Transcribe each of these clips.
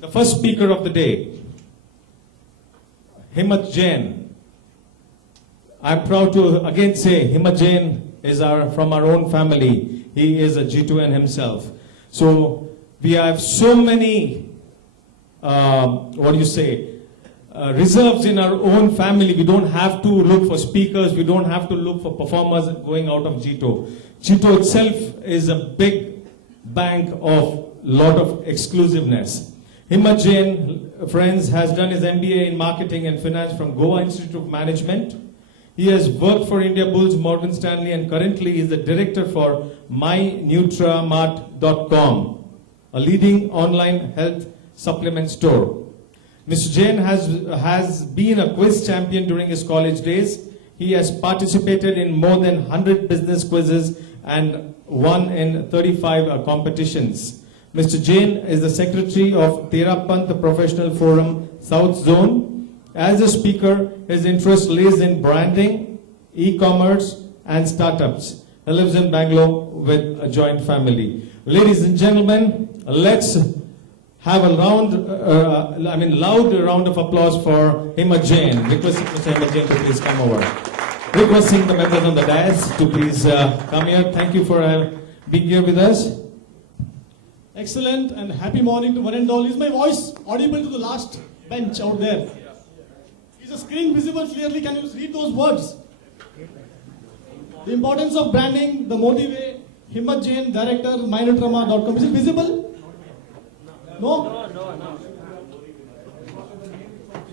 The first speaker of the day, Himmat Jain. I'm proud to again say Himmat Jain is from our own family. He is a G2N himself. So we have so many, reserves in our own family. We don't have to look for speakers. We don't have to look for performers going out of G2. G2 itself is a big bank of lot of exclusiveness. Himmat Jain, friends, has done his MBA in Marketing and Finance from Goa Institute of Management. He has worked for India Bulls, Morgan Stanley, and currently is the director for MyNutramart.com, a leading online health supplement store. Mr. Jain has been a quiz champion during his college days. He has participated in more than 100 business quizzes and won in 35 competitions. Mr. Jain is the secretary of Terapanth Professional Forum South Zone. As a speaker, his interest lays in branding, e-commerce, and startups. He lives in Bangalore with a joint family. Ladies and gentlemen, let's have a loud round of applause for Himmat Jain. Requesting Mr. Himmat Jain to please come over. Requesting the members on the dais to please come here. Thank you for being here with us. Excellent and happy morning to one and all. Is my voice audible to the last bench out there? Is the screen visible clearly? Can you read those words? The importance of branding, the motive, Himmat Jain, director, MyNutramart.com. Is it visible? No? No.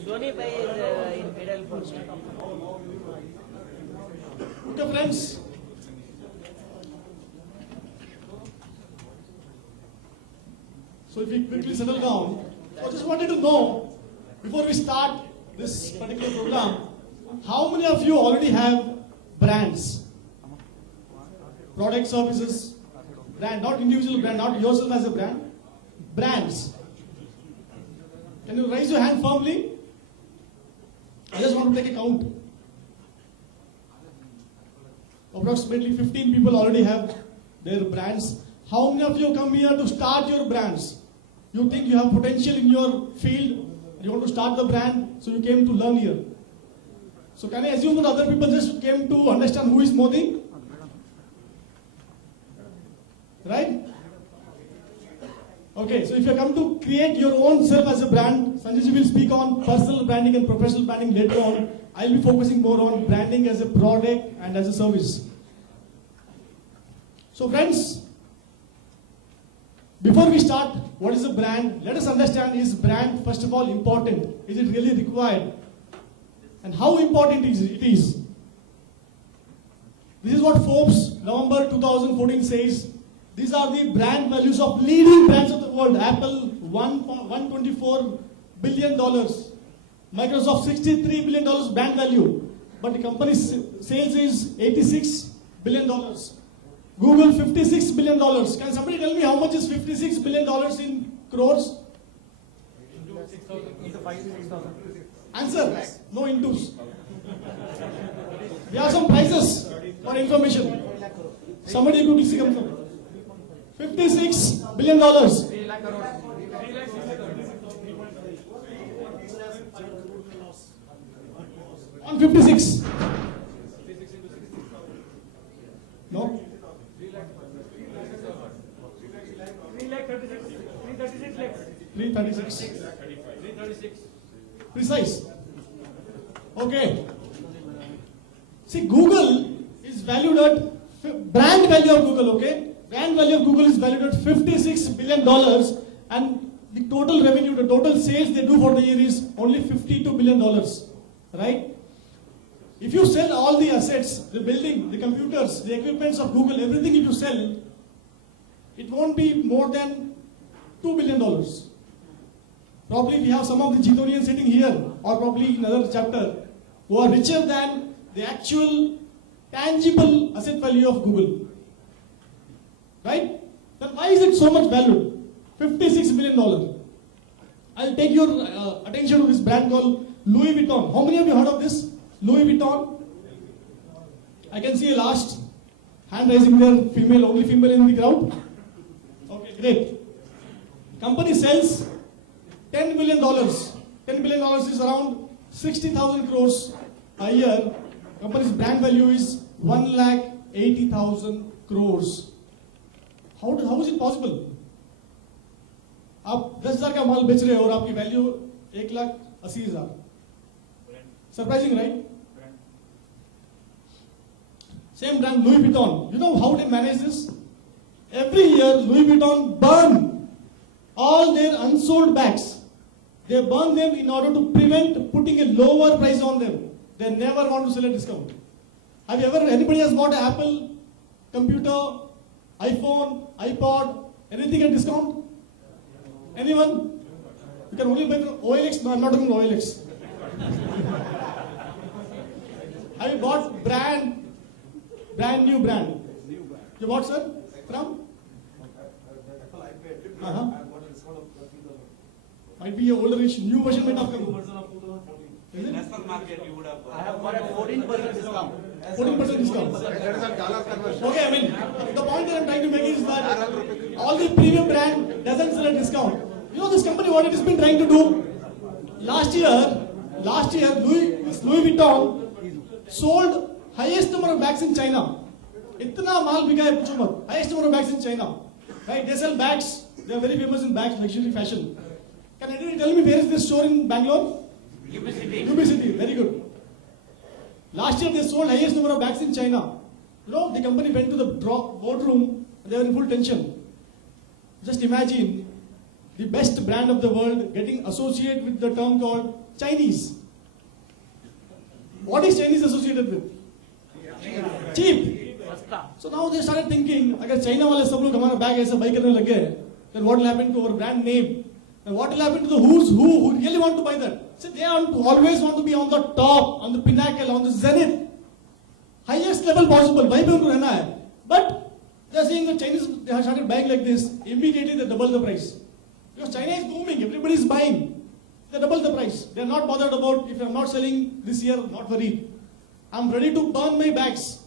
Sony Bhai is in pedal function. Okay, friends. So if we quickly settle down, I just wanted to know, before we start this particular program, how many of you already have brands? Product, services, brand, not individual brand, not yourself as a brand, brands. Can you raise your hand firmly? I just want to take a count. Approximately 15 people already have their brands. How many of you come here to start your brands? You think you have potential in your field, you want to start the brand, so you came to learn here. So can I assume that other people just came to understand who is Modi? Right? Okay, so if you come to create your own self as a brand, Sanjay ji will speak on personal branding and professional branding later on. I'll be focusing more on branding as a product and as a service. So friends, before we start, what is a brand? Let us understand, is brand first of all important? Is it really required? And how important it is? This is what Forbes November 2014 says. These are the brand values of leading brands of the world. Apple, $124 billion. Microsoft, $63 billion brand value. But the company's sales is $86 billion. Google, $56 billion. Can somebody tell me how much is $56 billion in crores? Into 5,000. Answer. No intos. We have some prices for information. Somebody could see come. $56 billion. 3 lakh crores. 156. No? 336. Precise. Okay. See, Google is valued at brand value of Google, okay? Brand value of Google is valued at $56 billion, and the total revenue, the total sales they do for the year is only $52 billion, right? If you sell all the assets, the building, the computers, the equipments of Google, everything if you sell, it won't be more than $2 billion. Probably we have some of the G2Ns sitting here, or probably in another chapter, who are richer than the actual tangible asset value of Google. Right? Then why is it so much valued? $56 billion. I'll take your attention to this brand called Louis Vuitton. How many of you heard of this? Louis Vuitton? I can see a last hand raising there, female, only female in the crowd. Okay, great. Company sells $10 billion. $10 billion is around 60,000 crores a year. Company's brand value is 1,80,000 crores. How is it possible? आप 10,000 का माल बेच रहे हो और आपकी value 1,80,000. Surprising, right? Same brand, Louis Vuitton. You know how they manage this? Every year, Louis Vuitton burn all their unsold bags. They burn them in order to prevent putting a lower price on them. They never want to sell a discount. Have you ever, anybody has bought an Apple computer, iPhone, iPod, anything at discount? Anyone? You can only buy from OLX. No, I'm not talking about OLX. Have you bought brand new brand? You bought, sir? From? Might be an older issue. New version might have come. Is it? National market you would have. I have got a 14% discount. 14% discount. Okay, I mean, the point that I'm trying to make is that all the premium brand doesn't sell a discount. You know this company, what it has been trying to do? Last year, Louis Vuitton sold highest number of bags in China. Itna maal bika hai pucho mat. Highest number of bags in China. Right? They sell bags. They are very famous in bags, luxury fashion. Can anybody tell me where is this store in Bangalore? UB City. UB City, very good. Last year they sold highest number of bags in China. You know, the company went to the boardroom and they were in full tension. Just imagine the best brand of the world getting associated with the term called Chinese. What is Chinese associated with? Cheap. So now they started thinking, agar China wale sab log hamara bag aisa buy karne lage, then what will happen to our brand name? And what will happen to the who's who really want to buy that? So they always want to be on the top, on the pinnacle, on the zenith. Highest level possible. Why want to rehna hai? But they are saying the Chinese, they have started buying like this. Immediately they double the price. Because China is booming, everybody is buying. They double the price. They are not bothered about if I am not selling this year, not worried. I am ready to burn my bags.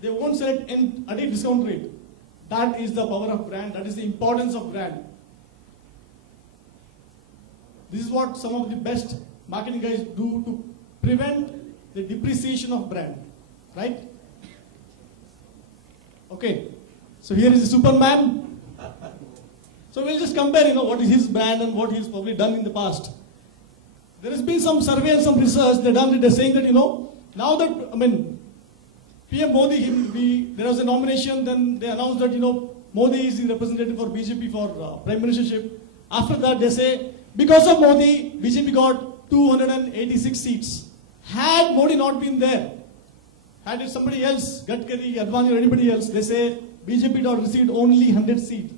They won't sell it at a discount rate. That is the power of brand. That is the importance of brand. This is what some of the best marketing guys do to prevent the depreciation of brand. Right? Okay. So here is the Superman. So we'll just compare, what is his brand and what he's probably done in the past. There has been some survey and some research they've done. They're saying that, now that, PM Modi, there was a nomination, then they announced that, Modi is the representative for BJP for Prime Ministership. After that, they say, because of Modi, BJP got 286 seats. Had Modi not been there, had it somebody else, Gadkari, Advani or anybody else, they say BJP would have received only 100 seats.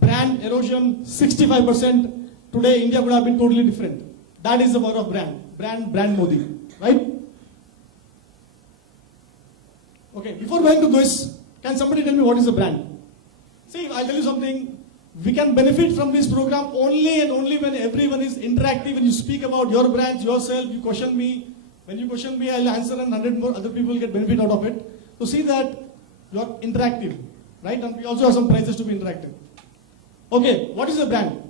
Brand erosion, 65%. Today, India would have been totally different. That is the power of brand. Brand Modi. Right? Okay, before going to this, can somebody tell me what is a brand? See, I'll tell you something. We can benefit from this program only and only when everyone is interactive, when you speak about your brands, yourself, you question me. When you question me, I'll answer and 100 more other people get benefit out of it. So see that you are interactive, right? And we also have some prizes to be interactive. Okay, what is a brand?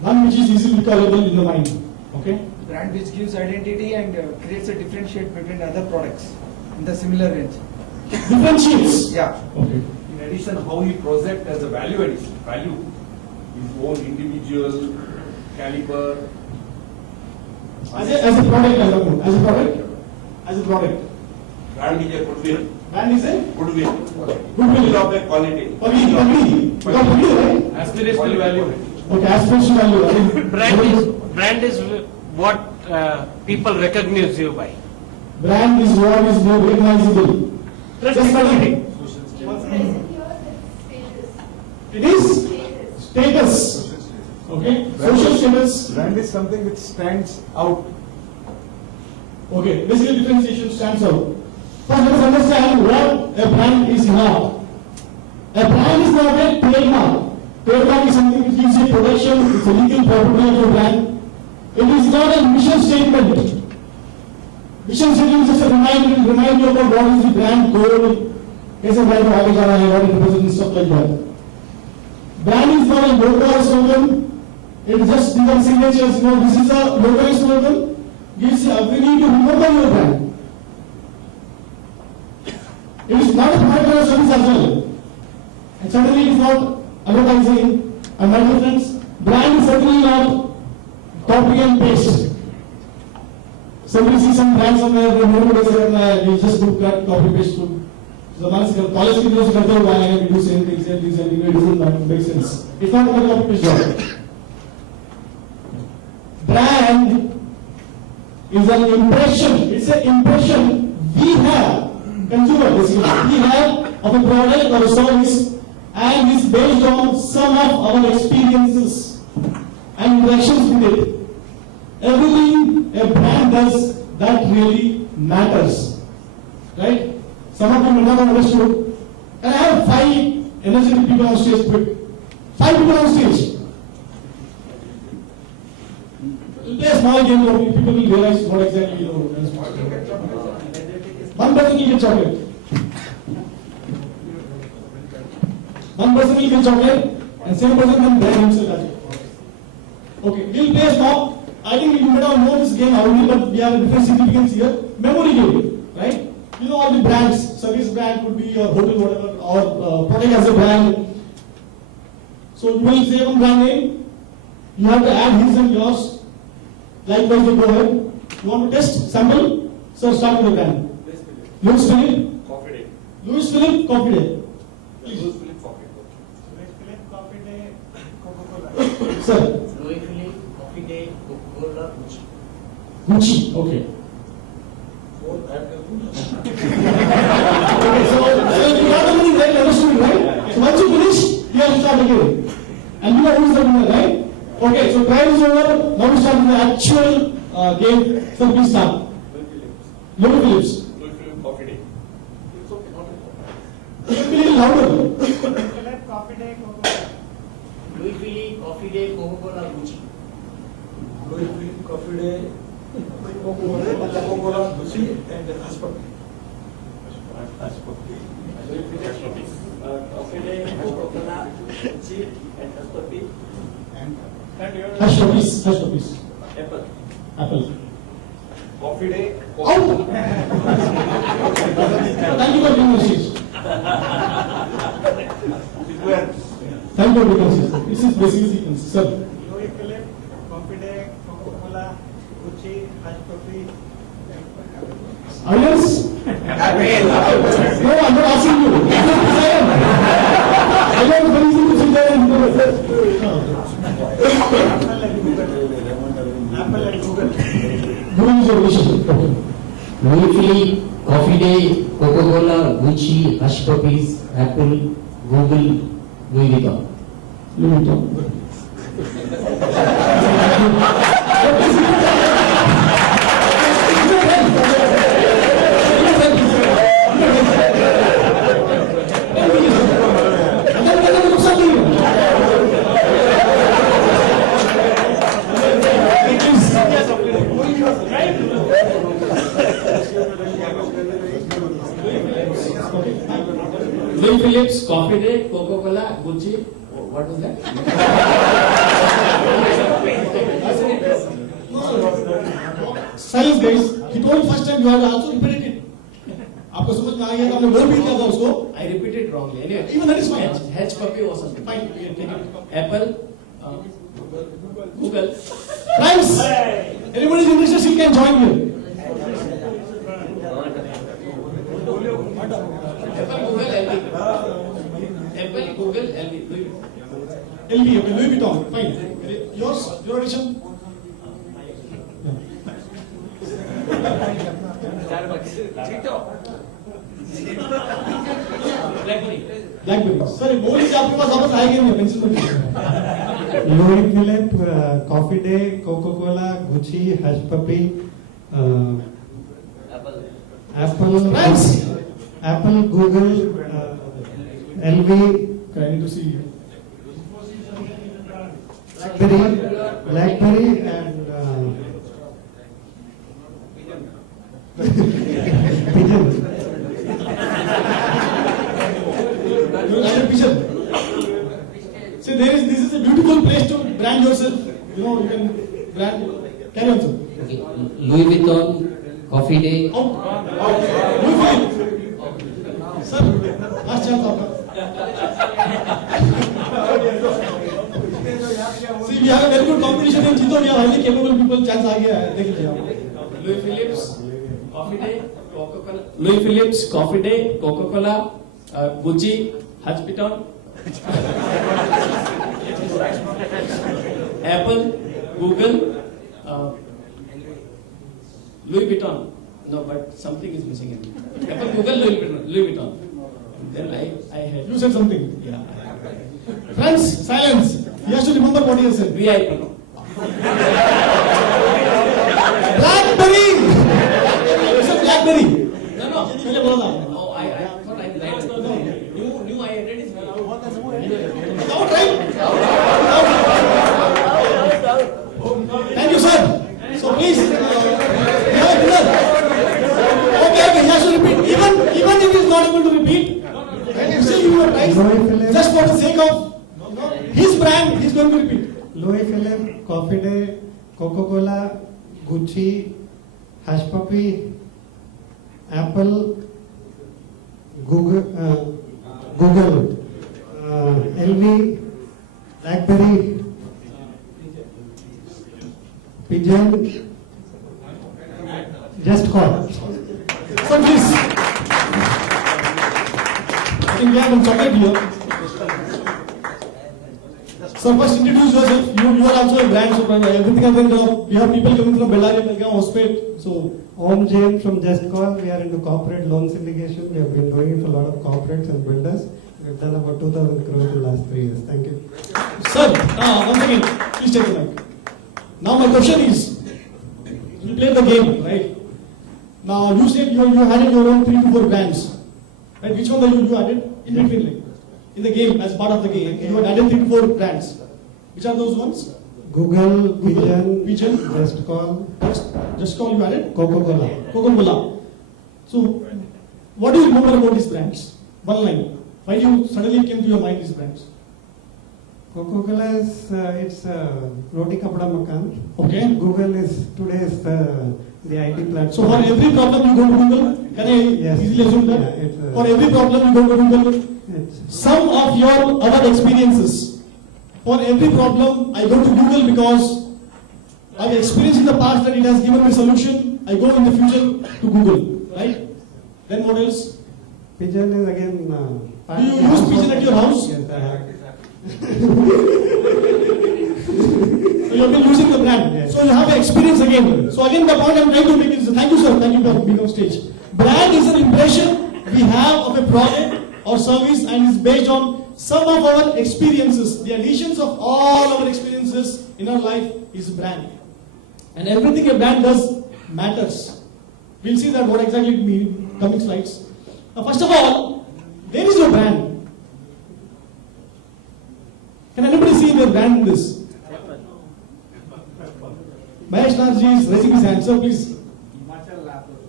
One which is easily recallable in the mind. Okay? Brand which gives identity and creates a differentiate between other products in the similar range. Differentiates. Yeah. Okay. In addition, how he project as a value addition, his own individual caliber. As a product, as a product. As a product. Brand is a goodwill. Brand is a Goodwill. goodwill. Of a quality. Agree. You got agree, right? Aspirational value. Okay, aspirational value. I mean, Brand is what people recognize you by. brand is what is more recognizable. Just like it. It is status. Okay, social status. Brand is something which stands out. Okay, basically differentiation stands out. First, let us understand what a brand is not. A brand is not a trademark. Trademark is something which gives you protection, it's a legal property of a brand. It is not a mission statement. Mission statement is just a reminder, it will remind you about what is the brand goal. कैसे brand को आगे जाना है, what it represents, stuff like that. Brand is not a local slogan. It just becomes signatures. You know, this is a local slogan. Gives the ability to remember your brand. It is not a product or a service as well. And certainly it is not advertising. And my dear friends, brand is certainly not copy and paste. Somebody sees some brand somewhere, they nobody says, we just do copy paste to. So, college के लिए करते हुए आएंगे, we do same things, it doesn't make sense. It's not a copy paste job. Brand is an impression. It's an impression we have, consumer basically, we have of a product or a service, and is based on some of our experiences and interactions with it. Everything a brand does that really matters, right? Some of you may not have understood. And I have 5 energetic people on stage. Quick, 5 people on stage. We'll play a small game where people will realize what exactly you know. One person will get chocolate. One person will get chocolate, and same person can brand himself as well. Okay, we'll play a small. I think you might have known this game already, but we have a different significance here. Memory game, right? You know all the brands. Service brand could be your hotel, whatever, or product as a brand. So you will say one brand name. You have to add his and yours. Likewise, you go ahead. You want to test, sample? So start with the brand. Louis Philippe. Coffee Day. Louis Philippe, Coffee Day. Louis Philippe Coffee Day. Louis Philippe Coffee Day, Coca-Cola. Sir. Louis Philippe, Coffee Day, Coca-Cola, Gucci. Gucci. Okay. Okay, so you got the money right, understood, right? So once you finish, you have to start again. And you know who is the winner, right? Okay, so time is over. Now we start with the actual game. So please start. Louis Phillips. Louis Philippe Coffee Day. A little louder. Louis Philippe Coffee Day, Coca-Cola. Louis Philippe, Coffee Day, Coca-Cola, Gucci. Louis Philippe Coffee Day, Coca-Cola, Gucci, and Hush Puppy. Louis Philippe Coffee Day, Coca-Cola, Gucci, and Hush Puppy. Hush puppies. Hush puppies. Apple. Apple. Coffee Day. Out. Thank you for being on stage. Thank you for being on stage. This is basically sequence. Sir. Louis Philippe Coffee Day, Coca-Cola, Gucci, Hush Puppy. Audience? No, I'm not asking you. I don't know anything to sit there and do it. Apple and Google. Google is your relationship. Okay. Louis Philippe, Coffee Day, Coca-Cola, Gucci, Hush Puppies, Apple, Google, Louis Vuitton. Louis Vuitton. Louis Phillips, Coffee Day, Coca-Cola, Gucci. What was that? Silence, guys. He told first time you have to also repeat it. आपको समझ में आ गया तो आपने बोल भी किया था उसको. I repeated wrongly. Anyway, Even that is fine. Hush Puppy was something. Fine. We can take it. Apple, Google. Friends, anybody is interested, you can join here. Apple, Google, LV. Apple, Google, LV. Louis Vuitton. LV, okay, Louis Vuitton. Fine. Yours, your addition. BlackBerry. BlackBerry. Sorry, बोल से आपके पास वापस आएंगे नहीं pencil में. Louis Philippe, Coffee Day, Coca-Cola, Gucci, Hush Puppy, Apple, Friends, Apple, Google, LV, I need to see you. BlackBerry, and Pigeon. answer. Okay. Louis Vuitton, Coffee Day. Louis Philippe. Sir, last chance आपका. See, we have a very good competition in जीतो, we have highly capable people. Chance आ गया है, देख लीजिए आप. Louis Phillips, Coffee Day, Coca-Cola. Louis Phillips, Coffee Day, Coca-Cola, Gucci, Hutchison, Apple, Google, Louis Vuitton. No, but something is missing in it. Apple, Google, Louis Vuitton. Then I had. You said something. Yeah. Friends, silence. You have to remember what he has said. VIP. BlackBerry. You said BlackBerry. No, no. मैंने बोला था. Oh, I thought I lied. No, new I read is Out, right? Thank you, sir. So please, we have a winner. Okay, he has to repeat. Even if he is not able to repeat, still you are right. Louis Philippe. Just for the sake of his brand, he is going to repeat. Louis Philippe, Coffee Day, Coca-Cola, Gucci, Hush Puppy, Apple, Google, LV, BlackBerry, Pigeon, Just Call. So please, I think we have a chocolate here. So first introduce yourself. You are also a brand, so everything other job. We have people coming from Bellary, Belgaum, Hospet. So Om Jain from Just Call. We are into corporate loan syndication. We have been doing it for a lot of corporates and builders. We have done about 2,000 crores in the last 3 years. Thank you. sir, once again, please take the mic. Now my question is, you played the game, right? Now you said you added your own 3 to 4 brands, right? Which one you added in between, like in the game as part of the game? You had added 3 to 4 brands. Which are those ones? Google, Pigeon, Just Call, Just Call you added. Coca-Cola. Coca-Cola. So, what do you remember about these brands? One line. Why you suddenly came to your mind these brands? Coca-Cola is it's Roti Kapda Makan. Okay. Google is today's the IT platform. So for every problem you go to Google, can I Yes. easily assume that? Yeah, it's, for every problem you go to Google, It's, some of your other experiences. For every problem I go to Google because I've experienced in the past that it has given me a solution. I go in the future to Google, right? Then what else? Pigeon is again. Do you use Pigeon at your house? Yes, I have. So you have been using the brand. Yes. So you have experience again. So again the point I'm trying to make is, thank you sir, thank you for being on stage. Brand is an impression we have of a product or service and is based on some of our experiences. The additions of all our experiences in our life is brand. And everything a brand does matters. We'll see that what exactly it means coming slides. Now first of all, where is your brand? Can anybody see their brand in this? Mahesh Narji is raising his hand, sir, please.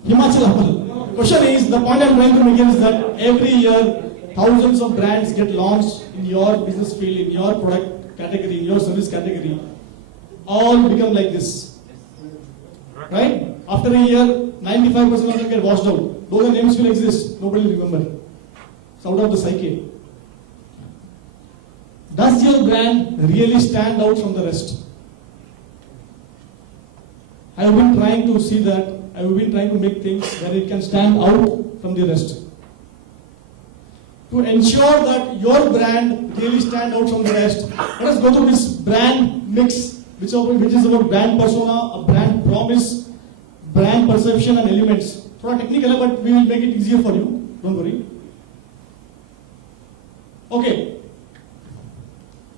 Himachal Apple. Question is, the point I'm trying to make is that every year, thousands of brands get launched in your business field, in your product category, in your service category. All become like this. Right? After a year, 95% of them get washed out. Those names still exist. Nobody will remember. It's out of the psyche. Does your brand really stand out from the rest? I have been trying to see that. I have been trying to make things where it can stand out from the rest. To ensure that your brand really stand out from the rest, let us go to this brand mix, which is about brand persona, a brand promise, brand perception and elements. Thora technical, but we will make it easier for you. Don't worry. Okay.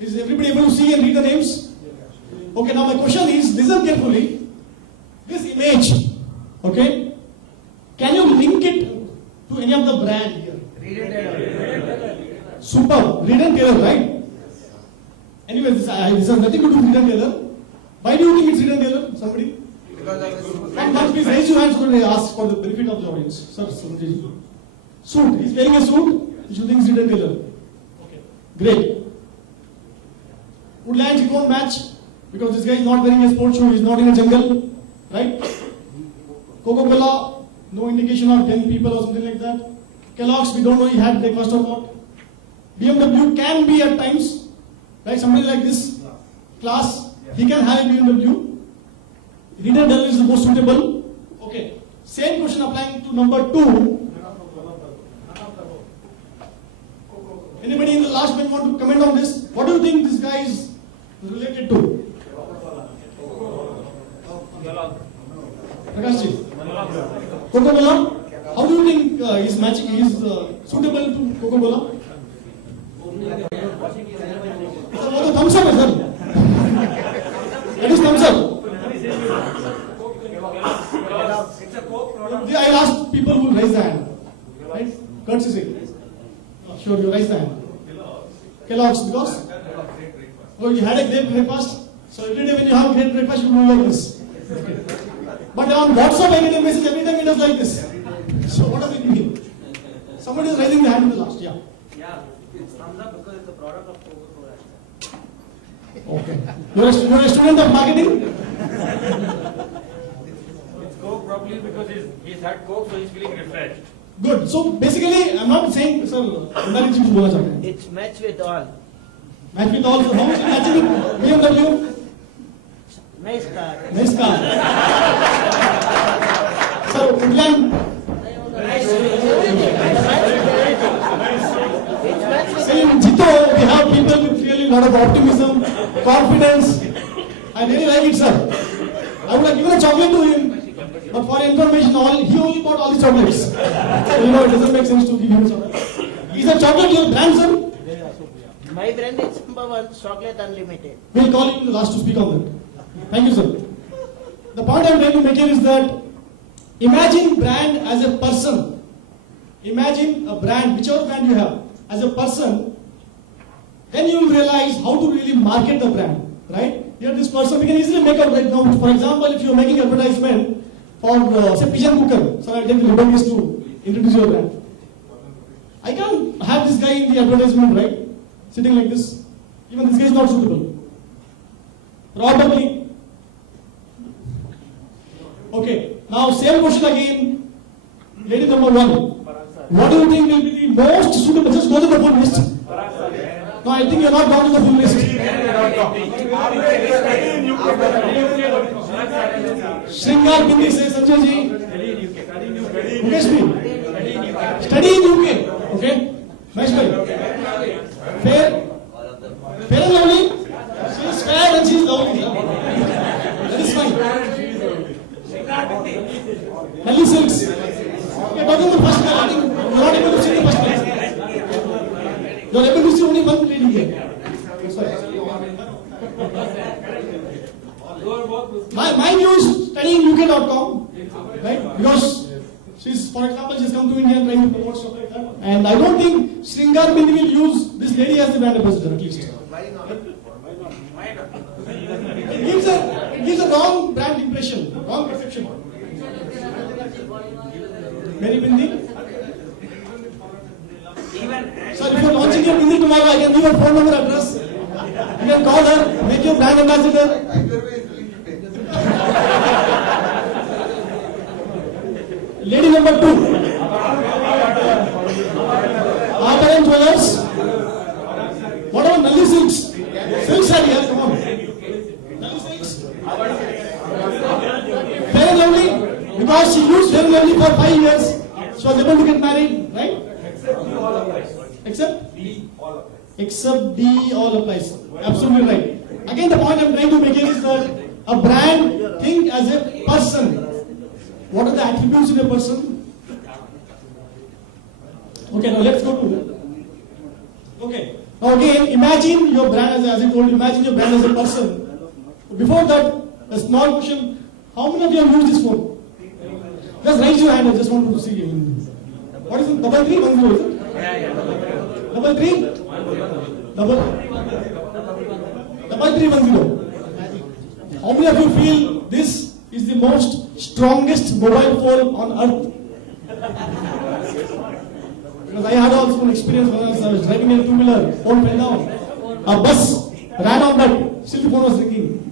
Is everybody able to see and read the names? Okay, now my question is, listen carefully. This image, okay, can you link it to any of the brand here? Super. Reed and Taylor, right? Anyway, this has nothing to do with Reed and Taylor. Why do you think it's Reed and Taylor? Somebody? And please raise your hands so that I ask for the benefit of the audience. Sir, Sanjay. Suit. He's wearing a suit. You should think it's Reed and Taylor. Okay. Great. Woodlands, it won't match because this guy is not wearing a sports shoe. He's not in a jungle. right? Coca-Cola, no indication of 10 people or something like that. Kellogg's, we don't know he had breakfast or not. BMW can be at times, right? Somebody like this class, he can have a BMW. Reader Dell is the most suitable. Okay. Same question applying to number 2. Anybody in the last bench want to comment on this? What do you think this guy is related to? Prakash ji. Coca-Cola? How do you think he's matching? He's suitable to Coca-Cola? Sir, what the thumbs up, sir? That is thumbs up. I asked people who raise their hand. Right? Courtesy. Sure, you raise the hand. Kellogg's, because? Oh, you had a great breakfast? So every day when you have great breakfast, you move like this. Okay. But on WhatsApp, anytime message, every time it does like this. So what does it mean? Somebody is raising the hand in the last. Yeah. Yeah, it's thumbs up because it's a product of Coca-Cola. Okay. You're a student of marketing? It's Coke probably because he's had Coke, so he's feeling refreshed. Good. So basically, I'm not saying, sir, It's match with all. match with all. So how much matching with BMW? Nice car. Nice car. So, Woodland. See, in Jito, we have people with really a lot of optimism, confidence. I really like it, sir. I would have given a chocolate to him. But for information, he only bought all the chocolates. So, it doesn't make sense to give him a chocolate. Is a chocolate your brand, sir? My brand is number 1, Chocolate Unlimited. We'll call you the last to speak on that. Thank you, sir. The point I'm trying to make here is that imagine brand as a person. Imagine a brand, whichever brand you have, as a person. Then you will realize how to really market the brand, right? Here, this person, we can easily make out right now. For example, if you're making advertisement for, say, pigeon cooker, so I'll take the liberties to introduce your brand. I can't have this guy in the advertisement, right? Sitting like this. Even this guy is not suitable. Probably. Okay. Now, same question again. Lady number 1. What do you think will be the most suitable? Just go to the full list. No, I think you're not gone to the full list. Shringar Bindi says, Sanjay ji. Mukesh bhi. Study in UK. Okay. Nice bhai. Fair. Fair and lovely. She is fair and she is lovely. That is fine. Nelly Silks. We are talking about first class. You are not able to see the first class. You are able to see only one lady here. My view is studying UK.com, right? Because she's, for example, she's come to India and trying to promote stuff like that. And I don't think Shringar Bindi will use this lady as the brand ambassador, at least. It gives a wrong brand impression, wrong perception. Mary Bindi? Sir, if you're launching your Bindi tomorrow, I can give your phone number, address. You can call her, make your brand ambassador. Lady number 2. Arthur and Jewelers. What about Nelly Silks? Silks are here, come on. Nelly Silks. Fair and lovely, because she used Fair and Lovely for 5 years. She was able to get married, right? Except D, all applies. Except D, all applies. Absolutely right. Again, the point I'm trying to make here is that a brand, think as a person. What are the attributes of a person? Okay, now let's go to. Okay, now again, imagine your brand as I told you, imagine your brand as a person. Before that, a small question: how many of you have used this phone? Just raise your hand. I just want to see you. What is it? 3310, is it? Yeah. 3310. How many of you feel this is the most strongest mobile phone on earth? Because I had also an experience when I was driving a two-wheeler, phone fell down. A bus ran on that, still the phone was ringing.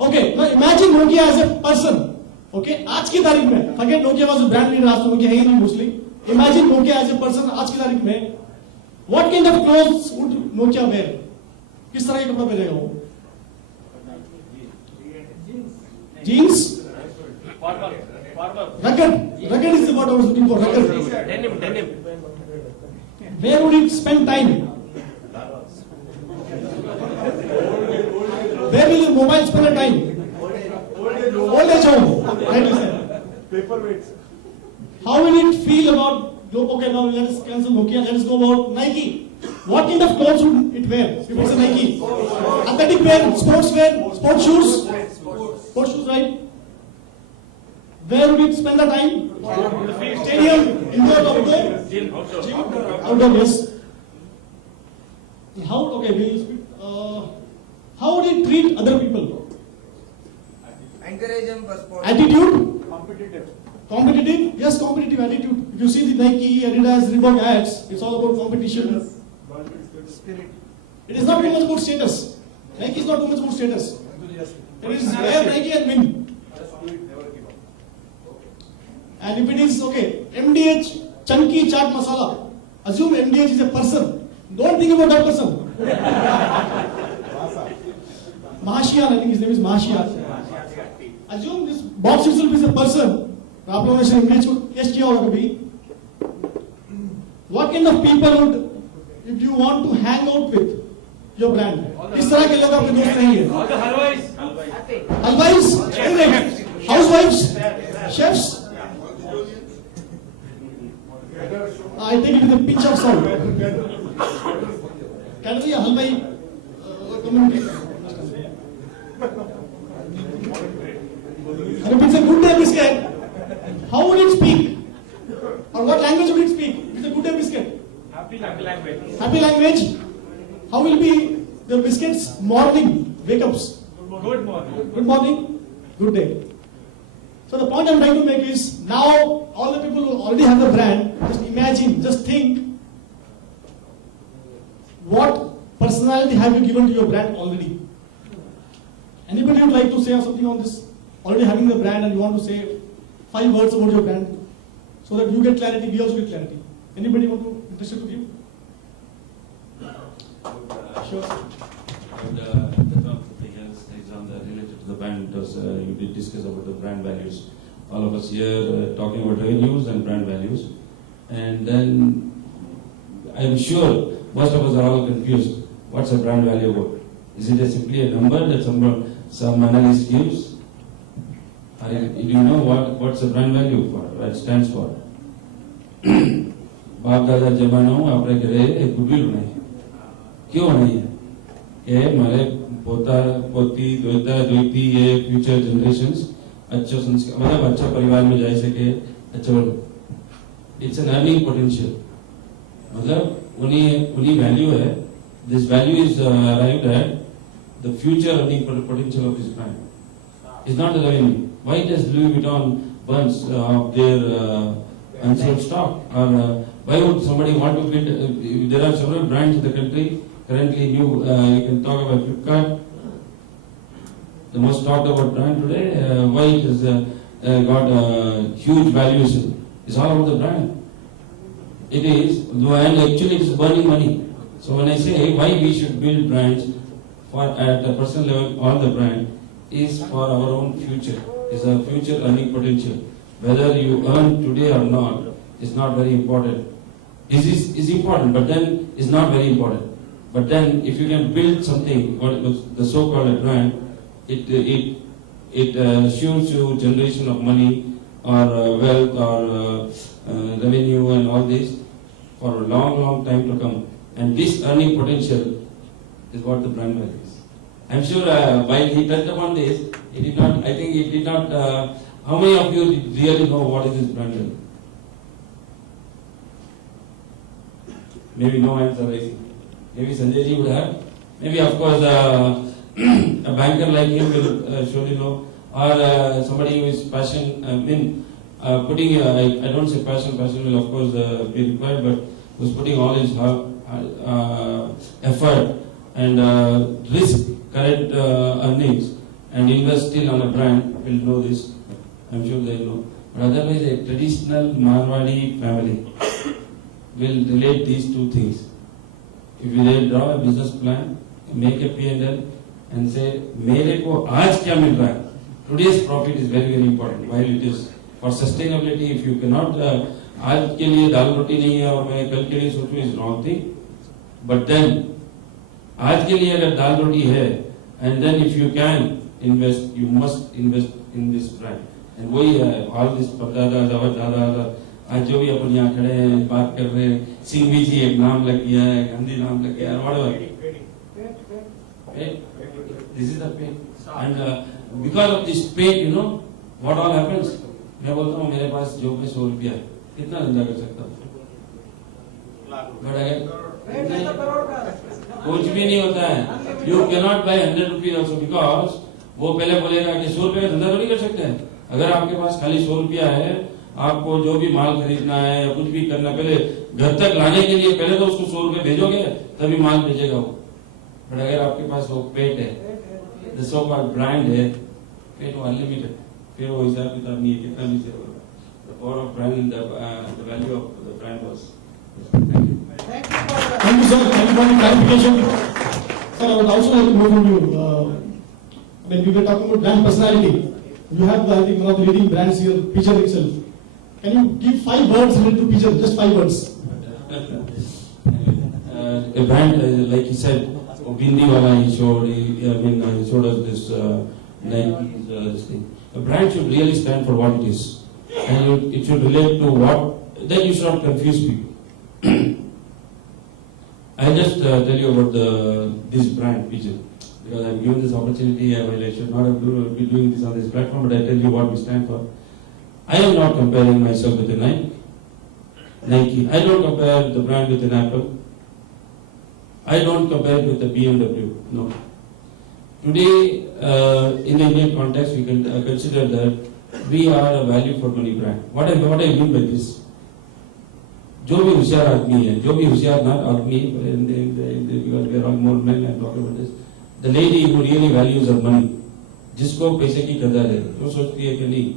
Okay, now imagine Nokia as a person. Okay, आज की तारीख में, forget Nokia was a brand leader, आज तो Nokia है ही नहीं mostly. Imagine Nokia as a person आज की तारीख में, what kind of clothes would Nokia wear? किस तरह के कपड़े पहनेगा वो? Jeans? Rugged is the word I was looking for. Rugged. Denim. Where would it spend time? Where will the mobile spend the time? Old age home. Rightly said. Paperweights. How will it feel about? Okay, now let us cancel Nokia. Let us go about Nike. What kind of clothes would it wear? If it's a Nike, athletic wear, sports wear, sports shoes, right? Where would it spend the time? Stadium, indoor, outdoor? Gym, outdoor, yes. How? Okay, we'll speak. How would it treat other people? Encourage them for sport. Attitude? Competitive. Competitive? Yes, competitive attitude. If you see the Nike, Adidas, Reebok ads, it's all about competition. Spirit. It is not too much about status. Nike is not too much about status. It is wear Nike and win. And if it is, okay, MDH, chunky chaat masala. Assume MDH is a person. Don't think about that person. Mahashiyan, I think his name is Mahashiyan. Assume this box itself is a person. आप लोगों ने MDH को test किया होगा कभी? What kind of people would, if you want to hang out with your brand? इस तरह के लोग आपके दोस्त रहेंगे. All the halwais. Halwais, housewives, chefs. I take it with a pinch of salt. Can it be a halwai community? And if it's a good day biscuit, how would it speak? Or what language would it speak? If it's a good day biscuit. Happy language. Happy language. How will be the biscuits morning wake-ups? Good morning. Good morning, good day. So the point I'm trying to make is, now all the people who already have the brand, just imagine, just think, what personality have you given to your brand already? Anybody would like to say something on this? Already having the brand and you want to say 5 words about your brand, so that you get clarity, we also get clarity. Anybody want to interested to give? Sure. And the top thing is on the related to the brand, because you did discuss about the brand values. All of us here talking about revenues and brand values, and then I'm sure most of us are all confused. What's a brand value about? Is it simply a number that some analyst gives? Or do you know what's the brand value for? What it stands for? बाप दादा जमानों आपने घरे एक goodwill बनाई, क्यों बनाई है? कि हमारे पोता पोती दोता दोती ये फ्यूचर जनरेशंस अच्छे संस्कार मतलब अच्छा परिवार में जा सके अच्छा बनो. इट्स एन अर्निंग पोटेंशियल मतलब उन्हीं वैल्यू है. This value is arrived at the future earning potential of his brand. Is not the revenue. Why does Louis Vuitton burns of their unsold stock? Or why would somebody want to build? There are several brands in the country. Currently, you can talk about Flipkart, the most talked about brand today. Why it has got huge valuation? It's all about the brand. It is, and actually it is burning money. So when I say why we should build brands for at a personal level, all the brand is for our own future. Is a future earning potential. Whether you earn today or not is not very important. Is important, but then is not very important. But then, if you can build something, what was the so-called brand, it assures you generation of money or wealth or revenue and all this for a long time to come. And this earning potential is what the brand value is. I'm sure while he touched upon this, he did not. I think he did not. How many of you really know what is this brand value? Maybe no answer raising. Maybe Sanjay ji would have. Maybe of course a banker like him will surely know, or somebody who is passion. Putting. I don't say passion. Passion will of course be required, but who's putting all his effort and risk current earnings and invest still on a brand will know this. I'm sure they know. But otherwise, a traditional Marwadi family will relate these two things. If they draw a business plan, make a P&L, and say, मेरे को आज क्या मिल रहा है? Today's profit is very very important. While it is for sustainability, if you cannot आज के लिए दाल रोटी नहीं है और मैं कल के लिए सोचूं is wrong thing. But then आज के लिए अगर दाल रोटी है, and then if you can invest, you must invest in this brand. And वही है all this परदादा दादा आज जो भी अपन यहाँ खड़े हैं बात कर रहे हैं, सिंघवी जी एक नाम लग गया है, गांधी नाम लग गया है, whatever. This is the pain. And because of this pain, you know what all happens. मैं बोलता हूँ मेरे पास जो में 100 रुपया है, कितना धंधा कर सकता हूँ? But अगर कुछ भी नहीं होता है, you cannot buy 100 rupees also because वो पहले बोलेगा कि 100 रुपये का धंधा तो नहीं कर सकते हैं. अगर आपके पास खाली 100 रुपया है, आपको जो भी माल खरीदना है या कुछ भी करना, पहले घर तक लाने के लिए पहले तो उसको 100 रुपये भेजोगे तभी माल भेजेगा वो. बट अगर आपके पास वो पेट है, the so-called brand है, पेट वो अनलिमिटेड, फिर वो हिसाब किताब नहीं है कितना भी से होगा. The power of brand and the value of the brand was. Thank you. Thank you, sir. Thank you for the clarification. Sir, I would also like to know from you, when we were talking about brand personality, you have, I think, one of the leading brands here, Picture itself. Can you give 5 words related to Picture? Just 5 words. A brand, like he said, Bindi wala he showed, he showed us this Nike's this thing. A brand should really stand for what it is, and it should relate to what. Then you should not confuse people. I'll just tell you about this brand, Picture, because I'm given this opportunity. I should not have be doing this on this platform, but I tell you what we stand for. I am not comparing myself with a Nike. I don't compare the brand with an Apple. I don't compare it with the BMW. No. Today, in the Indian context, we can consider that we are a value for money brand. What I mean by this? जो भी होशियार आदमी है, जो भी होशियार ना आदमी, because we are all more men and talk about this. The lady who really values her money, जिसको पैसे की कदर है, जो सोचती है कि नहीं,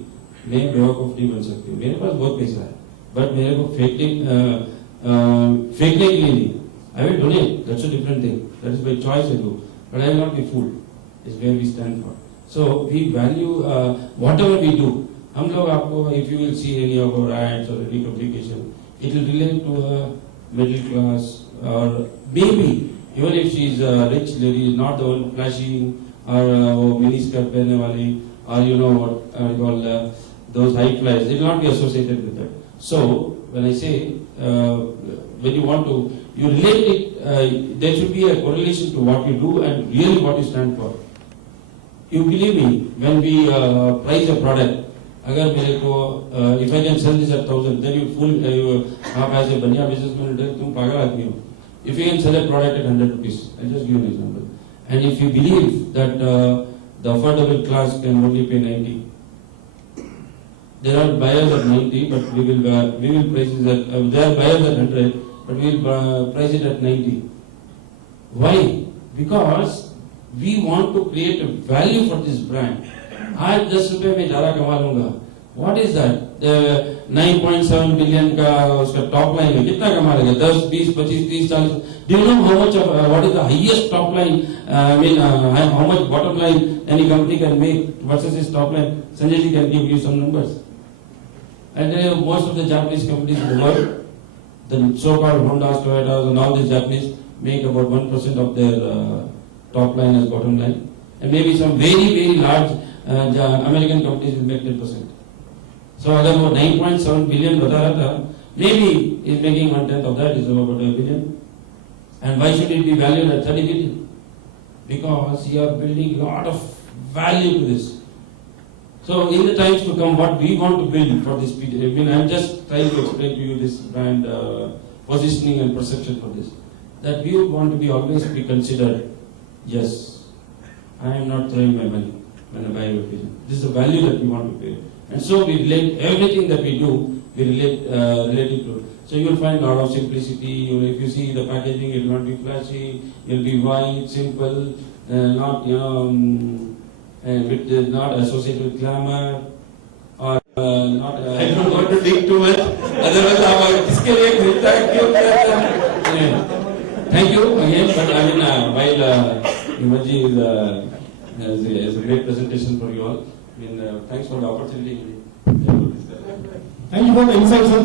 मैं बेवकूफ नहीं बन सकती, मेरे पास बहुत पैसा है, but मेरे को फेंकने के लिए नहीं. I will donate. That's a different thing. That is by choice I do. But I will not be fooled. Is where we stand for. So we value whatever we do. हम लोग आपको, if you will see any of our ads or any publication, it will relate to a middle class or maybe even if she is a rich lady, not the one flashing or mini skirt pehne wali or you know what I call those high flyers. It will not be associated with that. So when I say when you want to, you relate it, there should be a correlation to what you do and really what you stand for. You believe me, when we price a product, अगर मेरे को if I can sell this at 1,000, then you fool, आप as a बढ़िया businessman, तुम पागल आदमी हो. If you can sell a product at 100 rupees, I'll just give you an example. And if you believe that the affordable class can only pay 90, there are buyers at 90, but we will price it at, there are buyers at 100, but we will price it at 90. Why? Because we want to create a value for this brand. आज 10 रुपए में ज़्यादा कमा लूँगा. What is that? 9.7 billion का उसका top line है, कितना कमा लेगा? 10, 20, 25, 30, 40. Do you know how much of what is the highest top line? How much bottom line any company can make versus its top line? Sanjay ji can give you some numbers. And most of the Japanese companies in the world, the so-called Hondas, Toyotas, and all these Japanese make about 1% of their top line as bottom line, and maybe some very very large American companies will make 10%. So अगर वो 9.7 billion बता रहा था, maybe is making 1/10 of that, is about $1 billion. And why should it be valued at 30 billion? Because you are building a lot of value to this. So in the times to come, what we want to build for this period, I mean, I'm just trying to explain to you this brand positioning and perception for this. That we would want to be always be considered, yes, I am not throwing my money when I buy a vision. This is the value that we want to pay. And so we relate everything that we do, we relate it to. So you will find a lot of simplicity. If you see the packaging, it will not be flashy. It will be white, simple, not and which is not associated with glamour or not. I don't want to dig too much. Otherwise, आप किसके लिए खरीदता है क्यों खरीदता है? Thank you again, but I mean while Imaji is a great presentation for you all. I mean, thanks for the opportunity. Thank you for the insight, sir.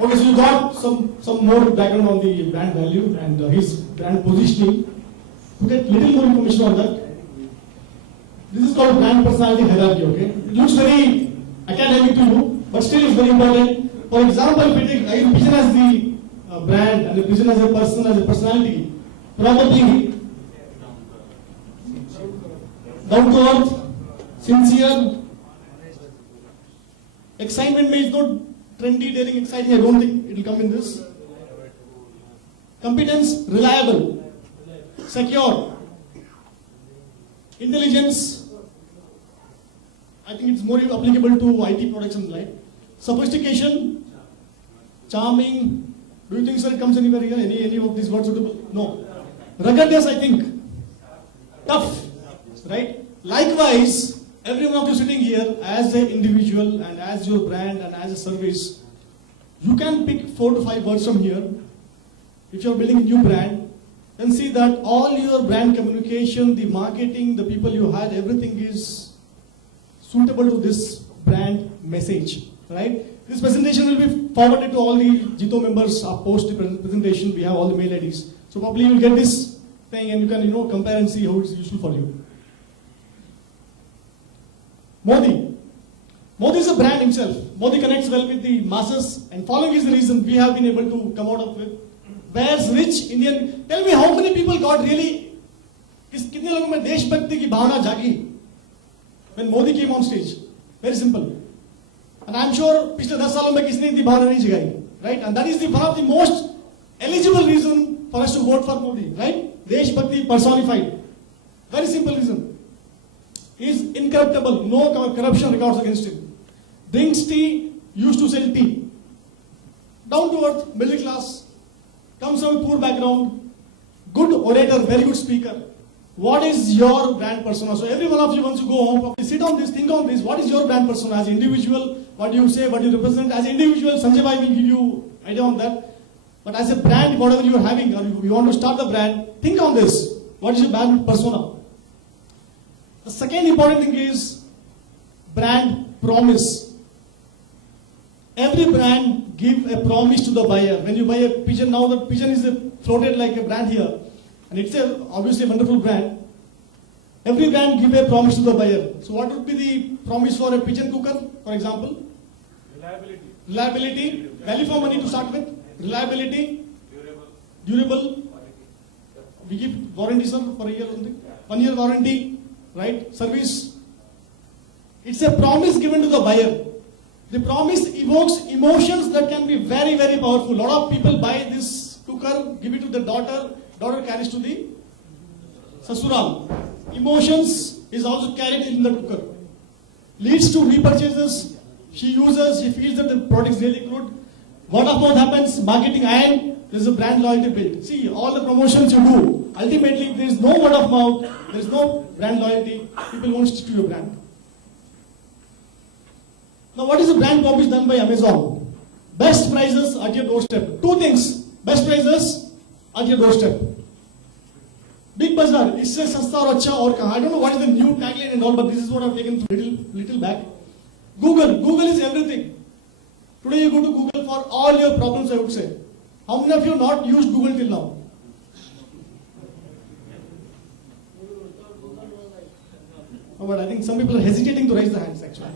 Okay, so you got some more background on the brand value and his brand positioning. To get little more information on that, this is called brand personality hierarchy. Okay, it looks very academic to you, but still it's very important. For example, if we take Pigeon as the brand and Pigeon as a person, as a personality, probably down to earth, sincere. Excitement may is not trendy, daring, exciting. I don't think it will come in this. Competence, reliable, secure. Intelligence, I think it's more applicable to IT products and like. Sophistication, charming. Do you think, sir, it comes anywhere here? Any of these words suitable? No. Ruggedness, I think. Tough, right? Likewise, every one of you sitting here as an individual and as your brand and as a service, you can pick 4 to 5 words from here. If you're building a new brand, then see that all your brand communication, the marketing, the people you had, everything is suitable to this brand message, right? This presentation will be forwarded to all the Jito members post the presentation. We have all the mail IDs. So probably you'll get this thing and you can compare and see how it's useful for you. Modi. Modi is a brand himself. Modi connects well with the masses, and following is the reason we have been able to come out of it. Where's rich Indian? Tell me how many people got really, कितने लोगों में देशभक्ति की भावना जागी when Modi came on stage? Very simple. And I'm sure पिछले 10 सालों में किसने इतनी भावना नहीं जगाई, right? And that is one of the most eligible reason for us to vote for Modi, right? देशभक्ति personified. Very simple reason. He is incorruptible, no corruption records against him. Drinks tea, used to sell tea. Down to earth, middle class, comes from a poor background, good orator, very good speaker. What is your brand persona? So every one of you, once you go home, probably sit on this, think on this. What is your brand persona as an individual? What do you say? What do you represent? As an individual, Sanjay Bhai will give you idea on that. But as a brand, whatever you are having, or you want to start the brand, think on this. What is your brand persona? The second important thing is brand promise. Every brand give a promise to the buyer. When you buy a Pigeon, now the Pigeon is floated like a brand here, and it's obviously a wonderful brand. Every brand give a promise to the buyer. So what would be the promise for a Pigeon cooker, for example? Reliability. Reliability. Value for money to start with. Reliability. Durable. We give warranty, sir, for a year only. 1 year warranty. Right? Service. It's a promise given to the buyer. The promise evokes emotions that can be very, very powerful. A lot of people buy this cooker, give it to the daughter, daughter carries to the sasural. Emotions is also carried in the cooker. Leads to repurchases. She uses, she feels that the product is really good. Word of mouth happens, marketing, and there's a brand loyalty built. See, all the promotions you do, ultimately there is no word of mouth, there is no brand loyalty, people won't stick to your brand. Now what is the brand promise done by Amazon? Best prices at your doorstep. 2 things. Best prices at your doorstep. Big Bazaar, isse sasta aur acha aur kahan. I don't know what is the new tagline and all, but this is what I've taken little back. Google is everything. Today you go to Google for all your problems, I would say. How many of you have not used Google till now? Oh, but I think some people are hesitating to raise their hands actually.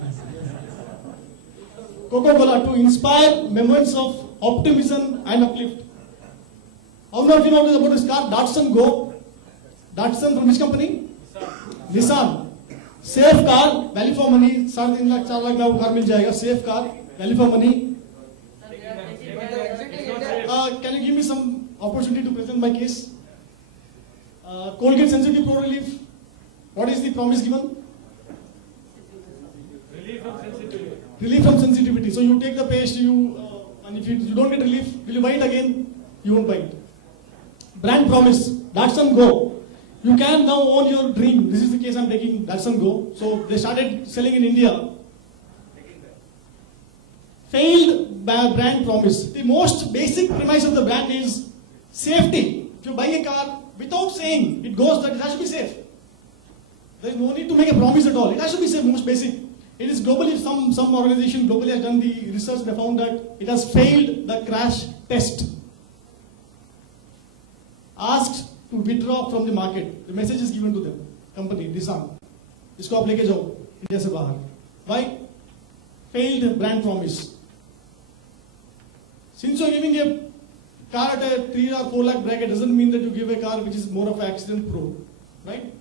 Coca-Cola, to inspire moments of optimism and uplift. How many of you know about this car? Datsun Go. Datsun from which company? Nissan. Safe car, value for money. 3.5 lakh, 4 lakh now car mil jayega. Safe car, value for money. Can you give me some opportunity to present my case? Colgate Sensitive Pro Relief. What is the promise given? Relief from sensitivity. Relief from sensitivity. So you take the paste, and if you don't get relief, will you buy it again? You won't buy it. Brand promise. Datsun Go. You can now own your dream. This is the case I'm taking Datsun Go. So they started selling in India. Failed brand promise. The most basic premise of the brand is safety. If you buy a car, without saying, it goes that it has to be safe. There is no need to make a promise at all. It has to be safe, most basic. It is globally, some organization globally has done the research. They found that it has failed the crash test. Asked to withdraw from the market. The message is given to them. Company, Nissan. इसको आप लेके जाओ India से बाहर. Why? Failed brand promise. Since you are giving a car at a 3 or 4 lakh bracket, doesn't mean that you give a car which is more of an accident proof, right?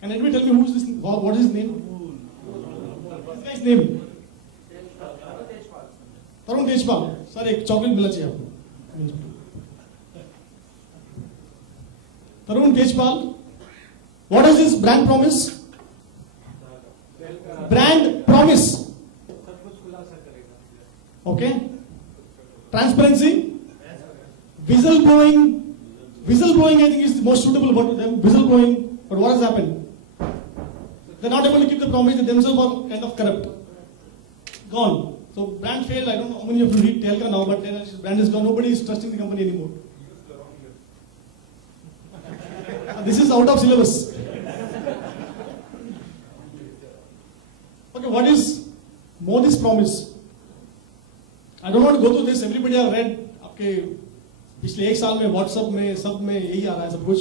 Can anybody tell me who is this? What is his name? This guy's name? Tarun Tejpal. Sir, एक chocolate मिलना चाहिए आपको. Tarun Tejpal. What is this brand promise? Brand promise. Okay. Transparency. Whistleblowing. Whistleblowing, I think, is the most suitable word to them. Whistleblowing. But what has happened? They're not able to keep the promise. They themselves are kind of corrupt. Gone. So brand failed. I don't know how many of you read Telka now, but brand is gone. Nobody is trusting the company anymore. This is out of syllabus. Okay, what is Modi's promise? I don't want to go through this. Everybody have read. आपके पिछले एक साल में WhatsApp में सब में यही आ रहा है सब कुछ.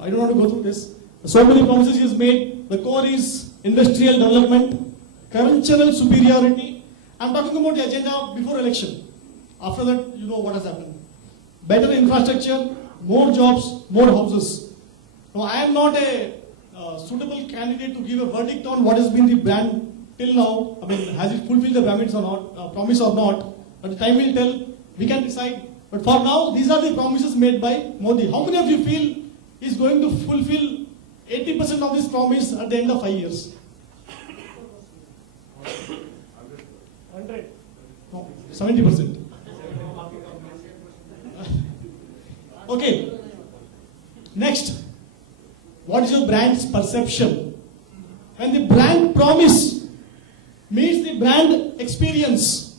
I don't want to go through this. So many promises he has made. The core is industrial development, cultural superiority. I'm talking about the agenda before election. After that, you know what has happened. Better infrastructure, more jobs, more houses. Now, I am not a suitable candidate to give a verdict on what has been the brand till now. I mean, has it fulfilled the promise or not? But the time will tell. We can decide. But for now, these are the promises made by Modi. How many of you feel he is going to fulfill 80% of this promise at the end of 5 years? 100. No, 70%. Okay. Next. What is your brand's perception? When the brand promise meets the brand experience,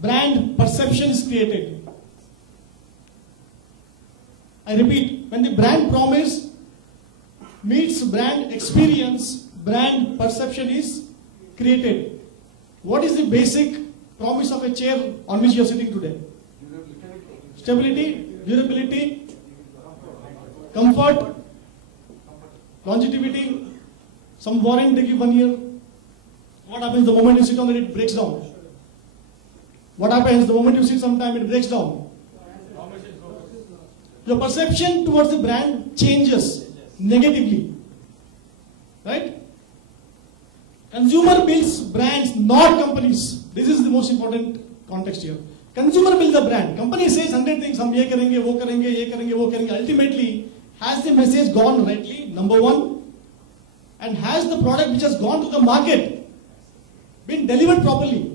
brand perception is created. I repeat, when the brand promise meets brand experience, brand perception is created. What is the basic promise of a chair on which you are sitting today? Stability, durability, comfort, longevity, some warranty they give 1 year. What happens the moment you sit on it, it breaks down? What happens the moment you sit sometime, it breaks down? Your perception towards the brand changes negatively. Right? Consumer builds brands, not companies. This is the most important context here. Consumer builds a brand. Company says 100 things, हम ये करेंगे, वो करेंगे, ये करेंगे, वो करेंगे. Ultimately, has the message gone rightly? Number one. And has the product which has gone to the market been delivered properly?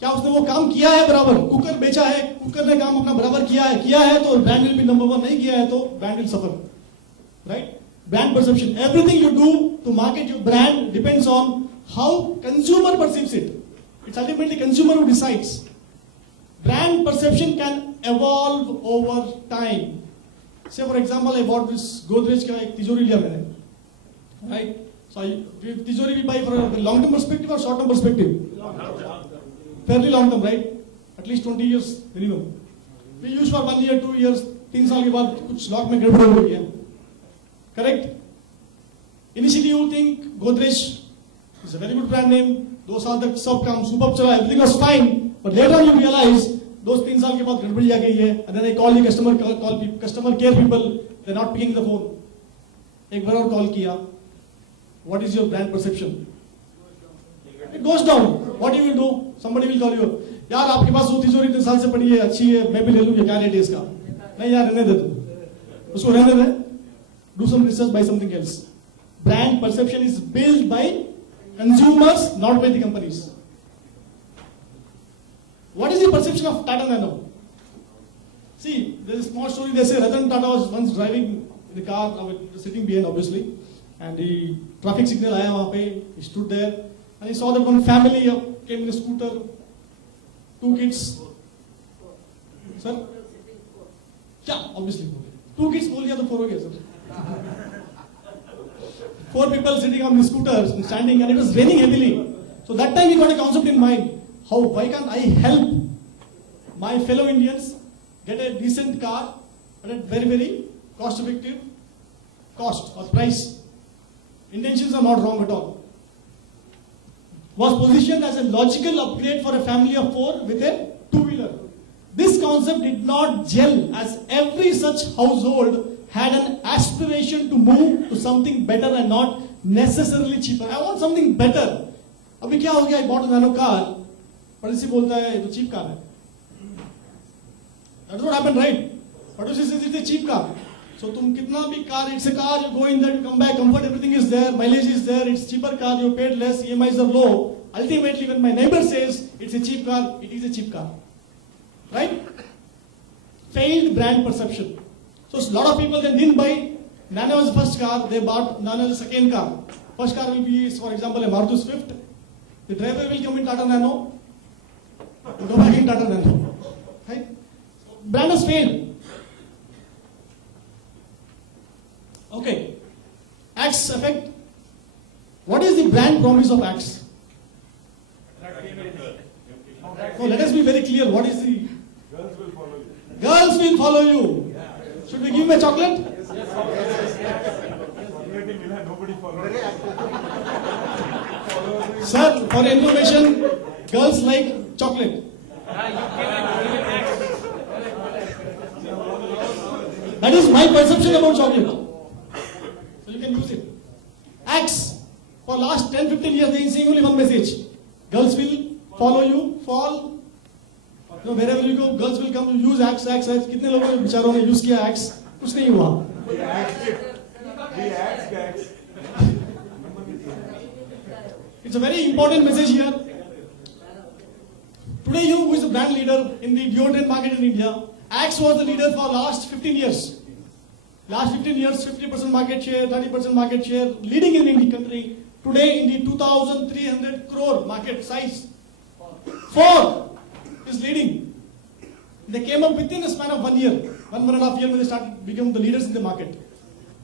क्या उसने वो काम किया है बराबर? कुकर बेचा है, कुकर ने काम अपना बराबर किया है तो brand will be number one. नहीं किया है तो brand will suffer. Right? Brand perception. Everything you do to market your brand depends on how consumer perceives it. It's ultimately consumer who decides. Brand perception can evolve over time. Say for example, I bought this Godrej का एक तिजोरी लिया मैंने. Right? So तिजोरी we buy for a long-term perspective or short-term perspective? Fairly long-term, right? At least 20 years minimum. We use for 1 year, 2 years, 3 साल के बाद कुछ लॉक में गड़बड़ हो गई है. Correct? Initially you think Godrej is a very good brand name. 2 साल तक सब काम superb चला, everything was fine. But later on you realize 2-3 साल के बाद गड़बड़ी आ गई है. And then I call the customer care people. They're not picking the phone. एक बार और call किया. What is your brand perception? It goes down. What you will do? Somebody will call you. यार आपके पास वो तिजोरी 3 साल से पड़ी है, अच्छी है, मैं भी ले लूँ, क्या रेट है इसका? नहीं यार रहने दे तू. उसको रहने दे. Do some research, buy something else. Brand perception is built by consumers, not by the companies. What is the perception of Tata Nano? See, there's a small story. They say Ratan Tata was once driving in the car, sitting behind obviously, and the traffic signal aaya wahan pe, he stood there, and he saw that one family came in a scooter, 2 kids. Sir? Yeah, obviously. 2 kids bol diya to 4 ho gaya, sir. 4 people sitting on the scooters and standing, and it was raining heavily. So that time he got a concept in mind. Why can't I help my fellow Indians get a decent car at a very, very cost-effective cost or price? Intentions are not wrong at all. Was positioned as a logical upgrade for a family of 4 with a 2-wheeler. This concept did not gel, as every such household had an aspiration to move to something better and not necessarily cheaper. I want something better. Abhi kya ho gaya? I bought a nano car, Padisi bolta hai ye to cheap car hai. That's what happened, right? Padisi says it's a cheap car. So tum kitna bhi car, it's a car, you go in there, you come back, comfort, everything is there, mileage is there, it's cheaper car, you paid less, EMIs are low. Ultimately, when my neighbor says it's a cheap car, it is a cheap car. Right? Failed brand perception. So a lot of people then didn't buy Nano as first car, they bought Nano as second car. First car will be, for example, a Maruti Swift. The driver will come in Tata Nano, go back in Tata Nano. Right? Brand has failed. Okay. Axe effect. What is the brand promise of Axe? So let us be very clear. What is the... Girls will follow you. Girls will follow you. Should we give him a chocolate? Nobody follows. Sir, for information, girls like chocolate. That is my perception about chocolate. So you can use it. Axe. For last 10-15 years, they are saying only one message. Girls will follow you, fall. You know, wherever you go, girls will come, use axe. कितने लोगों ने बेचारों ने use किया axe? कुछ नहीं हुआ. It's a very important message here. Today, you who is the brand leader in the deodorant market in India, Axe was the leader for last 15 years. Last 15 years, 50% market share, 30% market share, leading in the country. Today, in the 2,300 crore market size, 4 is leading. They came up within a span of 1 year, 1.5 years when they started becoming the leaders in the market.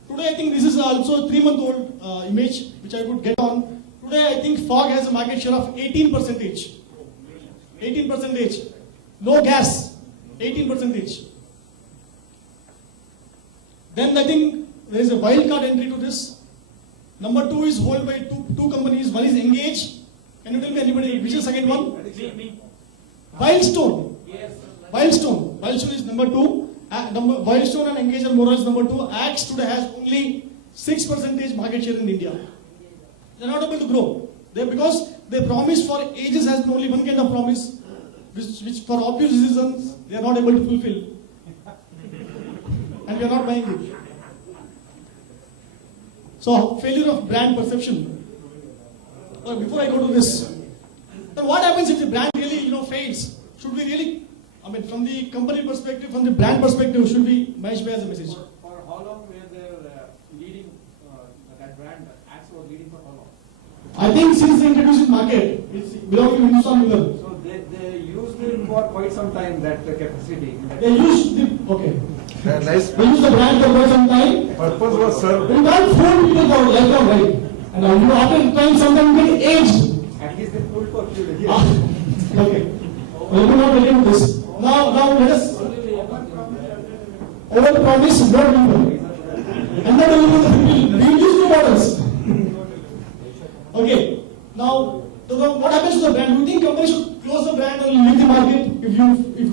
Today, I think this is also a 3-month-old image which I could get on. Today, I think Fog has a market share of 18%. 18%. No gas, 18%. Then I think there is a wildcard entry to this. Number 2 is held by two companies. One is Engage. Can you tell me anybody which is the second one? Wildstone. Yes. Wildstone. Wildstone is number 2. Wildstone and Engage are more or less number 2. Axe today has only 6% market share in India. They are not able to grow. Because they promise for ages has been only one kind of promise, which for obvious reasons they are not able to fulfill. And we are not buying it. So, failure of brand perception. Before I go to this, then what happens if the brand really fails? Should we really, from the company perspective, from the brand perspective, should we match as a message? For how long were they leading that brand? Axe was leading for how long? I think since they introduced the market, it's belonging to Hindustan Unilever. So they used it for quite some time, that capacity. They used it, okay. They used the brand for quite some time. Purpose was served. You can't fool people for lifelong, right? And you after trying something get aged. At least they pulled for a few days. Okay. Well, we're not getting this. Now let us over promise, not deliver. And not deliver, we use the models. Okay. Now, what happens to the brand? Do you think companies should close the brand and leave the market if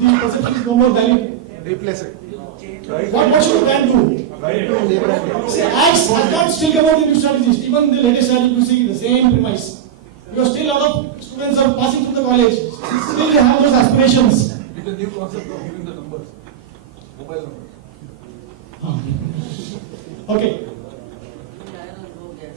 the perception is no more valid? Replace it. What should the brand do? See, Axe has not still come out with new strategies. Even the latest strategy, you see the same premise. Because still a lot of students are passing through the college. Still they have those aspirations. With the new concept of giving the numbers, mobile numbers. Okay.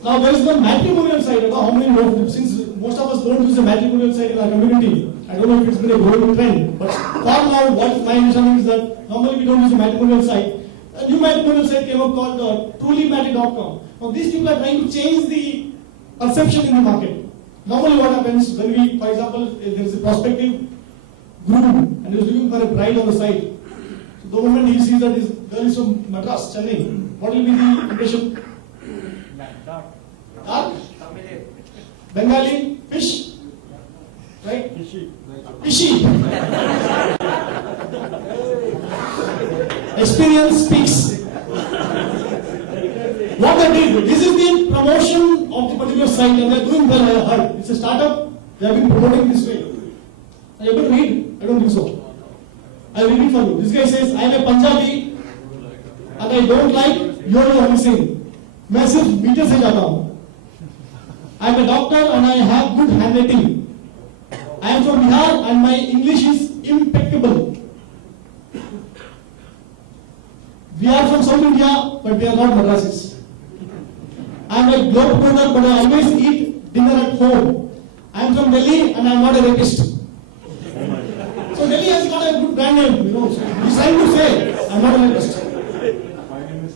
Now there is the matrimonial side. How many know? Since most of us don't use the matrimonial side in our community, I don't know if it's been a growing trend. But for now, what my understanding is that Normally we don't use a matrimonial site. A new matrimonial site came up called trulymatty.com. Now these people are trying to change the perception in the market. Normally what happens when we, for example, if there is a prospective groom and he is looking for a bride on the site. So the moment he sees that this girl is from Madras, Chennai, what will be the impression? Dark? Bengali? Fish? Right? Fishy. Experience speaks. What they did, this is the promotion of the particular site and they are doing well, I have heard. It's a startup, they have been promoting this way. Are you able to read? I don't think so. I will read it for you. This guy says, I am a Punjabi and I don't like yo-yo hosting. मैं सिर्फ metre से जाता हूँ. I am a doctor and I have good handwriting. I am from Bihar and my English is impeccable. We are from South India, but we are not Madrasis. I am a globetrotter, but I always eat dinner at home. I am from Delhi and I am not a rapist. So Delhi has got a good brand name, you know. So he's trying to say, I am not a rapist.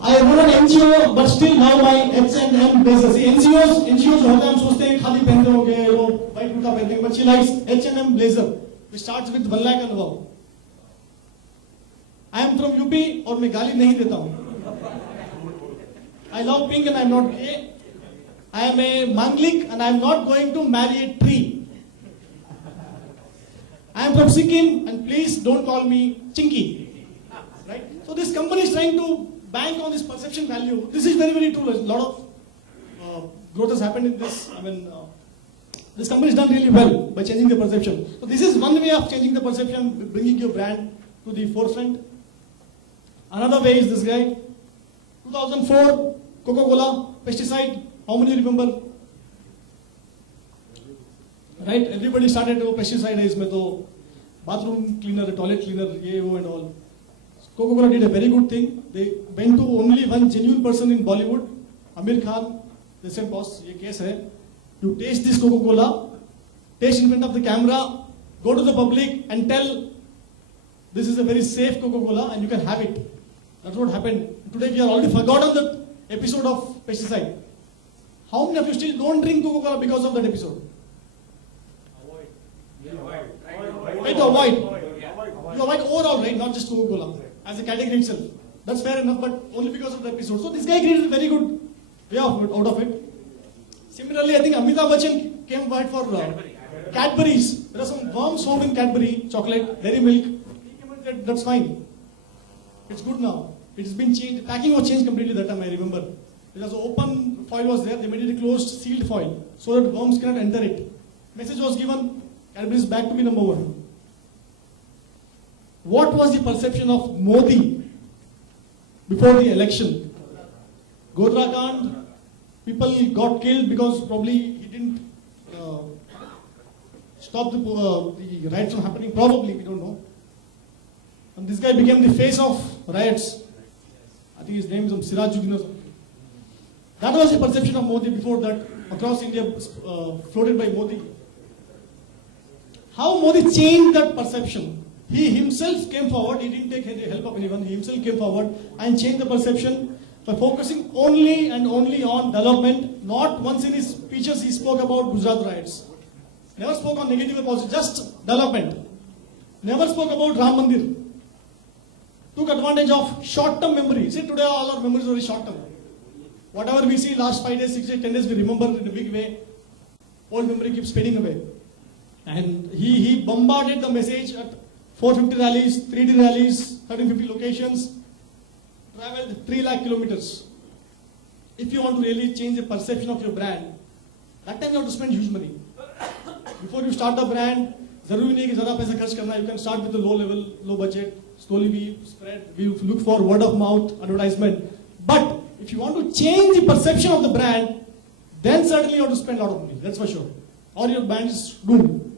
I run an NGO, but still now my H&M blazer. See, NGOs होते हैं हम सोचते हैं खाली पहनते होंगे वो white kurta पहनते हैं, but she likes H&M blazer, which starts with 1 lakh and above. I am from UP और मैं गाली नहीं देता हूँ. I love pink and I am not gay. I am a Manglik and I am not going to marry a tree. I am from Sikkim and please don't call me Chinky. Right? So this company is trying to bank on this perception value. This is very, very true. A lot of growth has happened in this. I mean, this company has done really well by changing the perception. So this is one way of changing the perception, bringing your brand to the forefront. Another way is this guy. 2004, Coca-Cola, pesticide. How many remember? Right? Everybody started to pesticide days mein to bathroom cleaner, toilet cleaner, ye wo and all. Coca-Cola did a very good thing. They went to only one genuine person in Bollywood, Amir Khan. They said, boss, ये case है. You taste this Coca-Cola, taste in front of the camera, go to the public and tell this is a very safe Coca-Cola and you can have it. That's what happened. Today we have already forgotten that episode of pesticide. How many of you still don't drink Coca-Cola because of that episode? Try to avoid. You avoid overall, right? Not just Coca-Cola as a category itself. That's fair enough, but only because of the episode. So this guy created a very good way out of it. Similarly, I think Amitabh Bachchan came right for Cadbury's. There are some worms found in Cadbury chocolate, dairy milk. He came and said, that's fine. It's good now. It's been changed. The packing was changed completely that time, I remember. Because the open foil was there, they made it a closed, sealed foil so that worms cannot enter it. Message was given, Cadbury is back to be number one. What was the perception of Modi before the election? Godhra Kand, people got killed because probably he didn't stop the riots from happening. Probably, we don't know. And this guy became the face of riots. I think his name is Sirajuddin or something. That was the perception of Modi before that, across India, floated by Modi. How Modi changed that perception? He himself came forward, he didn't take the help of anyone, he himself came forward and changed the perception by focusing only and only on development. Not once in his speeches he spoke about Gujarat riots. Never spoke on negative or positive, just development. Never spoke about Ram Mandir. Took advantage of short-term memory. See, today all our memories are very short-term. Whatever we see last 5 days, 6 days, 10 days, we remember in a big way. Old memory keeps fading away. And he bombarded the message at 450 rallies, 3D rallies, 1350 locations, traveled 3 lakh kilometers. If you want to really change the perception of your brand, that time you have to spend huge money. Before you start a brand, ज़रूरी नहीं कि ज़्यादा पैसा खर्च करना. You can start with a low level, low budget. Slowly we spread. We look for word of mouth advertisement. But if you want to change the perception of the brand, then certainly you have to spend a lot of money. That's for sure. Or your brand is doomed.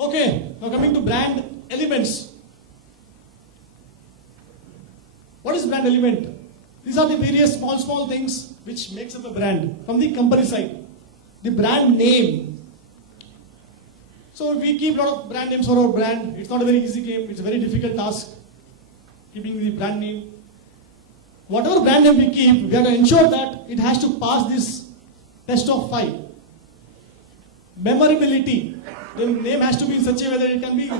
Okay, now coming to brand elements. What is brand element? These are the various small things which makes up a brand from the company side. The brand name. So we keep a lot of brand names for our brand. It's not a very easy game. It's a very difficult task, keeping the brand name. Whatever brand name we keep, we have to ensure that it has to pass this test of 5. Memorability. The name has to be in such a way that it can be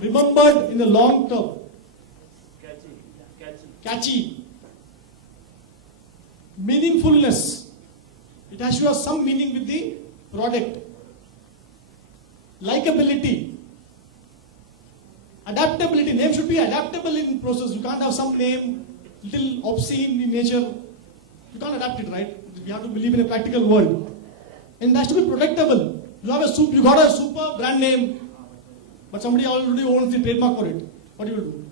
remembered in the long term. Catchy. Meaningfulness. It has to have some meaning with the product. Likability. Adaptability. Name should be adaptable in process. You can't have some name little obscene in nature. You can't adapt it, right? We have to believe in a practical world. And it has to be protectable. You got a super brand name, but somebody already owns the trademark for it. What do you do?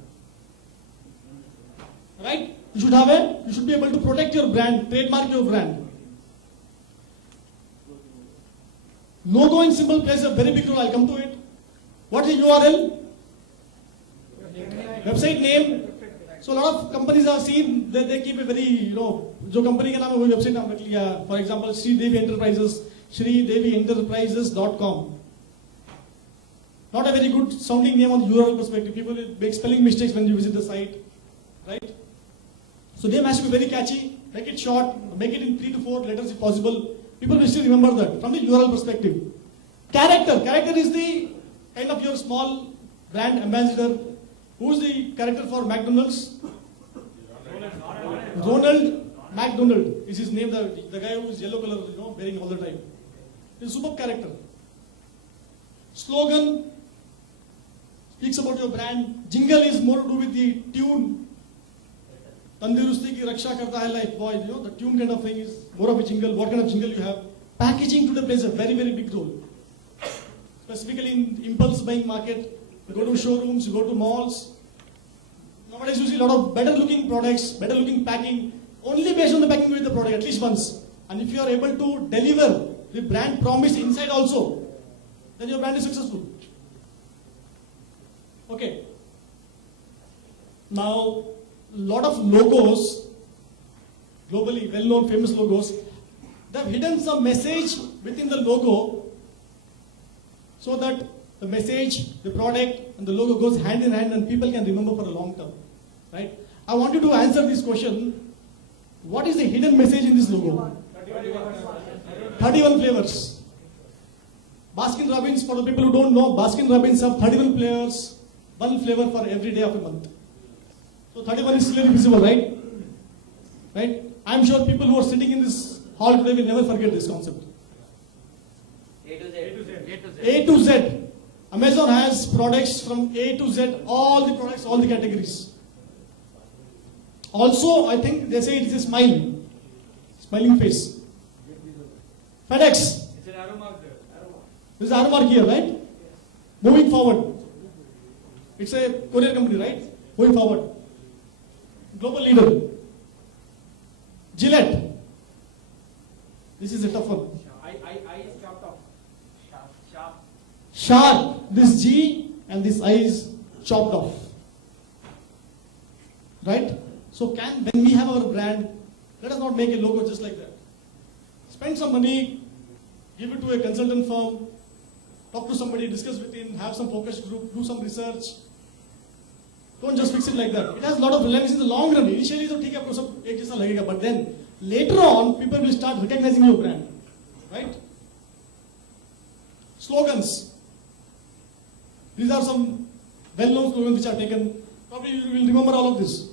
Right? You should be able to protect your brand, trademark your brand. Logo and symbol plays a very big role. I'll come to it. What is the URL? Website name. So a lot of companies are seen that they keep a very, जो company का नाम है वही website नाम रख लिया. For example, Sri Devi Enterprises, SriDeviEnterprises.com. Not a very good sounding name on the URL perspective. People make spelling mistakes when you visit the site, right? So name has to be very catchy. Make it short. Make it in 3 to 4 letters if possible. People will still remember that from the URL perspective. Character is the kind of your small brand ambassador. Who's the character for McDonald's? Ronald McDonald is his name. The guy who is yellow color, wearing all the time. He's a superb character. Slogan speaks about your brand. Jingle is more to do with the tune. Tandurusti ki raksha karta hai Lifebuoy. The tune kind of thing is more of a jingle. What kind of jingle you have? Packaging today plays a very, very big role. Specifically in impulse buying market. You go to showrooms, you go to malls. Nowadays you see a lot of better looking products, better looking packing, only based on the packing with the product at least once. And if you are able to deliver the brand promise inside also, then your brand is successful. Okay. Now, a lot of logos, globally well-known famous logos, they have hidden some message within the logo so that the message, the product, and the logo goes hand in hand and people can remember for a long term. Right? I want you to answer this question. What is the hidden message in this logo? 31 flavors. Baskin Robbins, for the people who don't know, Baskin Robbins have 31 flavors, one flavor for every day of a month. So 31 is clearly visible, right? Right? I'm sure people who are sitting in this hall today will never forget this concept. A to Z. Amazon has products from A to Z, all the products, all the categories. Also, I think they say it is a smile. Smiling face. FedEx. It's an arrow mark there. This is arrow mark here, right? Moving forward. It's a courier company, right? Moving forward. Global leader. Gillette. This is a tough one. I is chopped off. Sharp. Sharp. This G and this I is chopped off. Right? So when we have our brand, let us not make a logo just like that. Spend some money, give it to a consultant firm, talk to somebody, discuss with him, have some focus group, do some research. Don't just fix it like that. It has a lot of relevance in the long run. Initially, तो ठीक है, आपको सब एक जैसा लगेगा, but then later on, people will start recognizing your brand, right? Slogans. These are some well-known slogans which are taken. Probably you will remember all of this.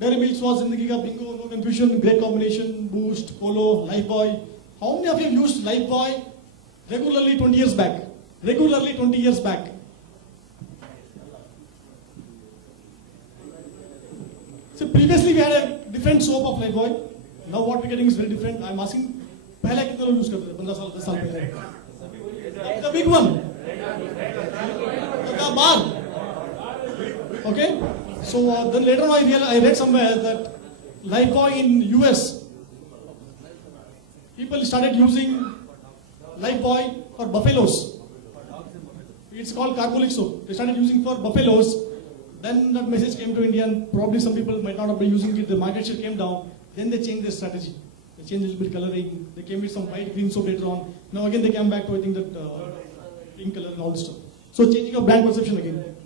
Dairy Milk was Zindagi Ka Bingo, no confusion, great combination, Boost, Polo, Lifebuoy. How many of you have used Lifebuoy regularly 20 years back? Regularly 20 years back. So previously we had a different soap of Lifebuoy. Now what we're getting is very different. I'm asking, पहले कितने लोग use करते थे? 15 साल, 10 साल पहले. The big one. The bar. Okay. So then later on I read somewhere that Lifebuoy in US, people started using Lifebuoy for buffaloes. It's called carbolic soap. They started using for buffaloes. Then that message came to India and probably some people might not have been using it. The market share came down. Then they changed their strategy. They changed a little bit coloring. They came with some white green soap later on. Now again they came back to I think that pink color and all this stuff. So changing your brand perception again.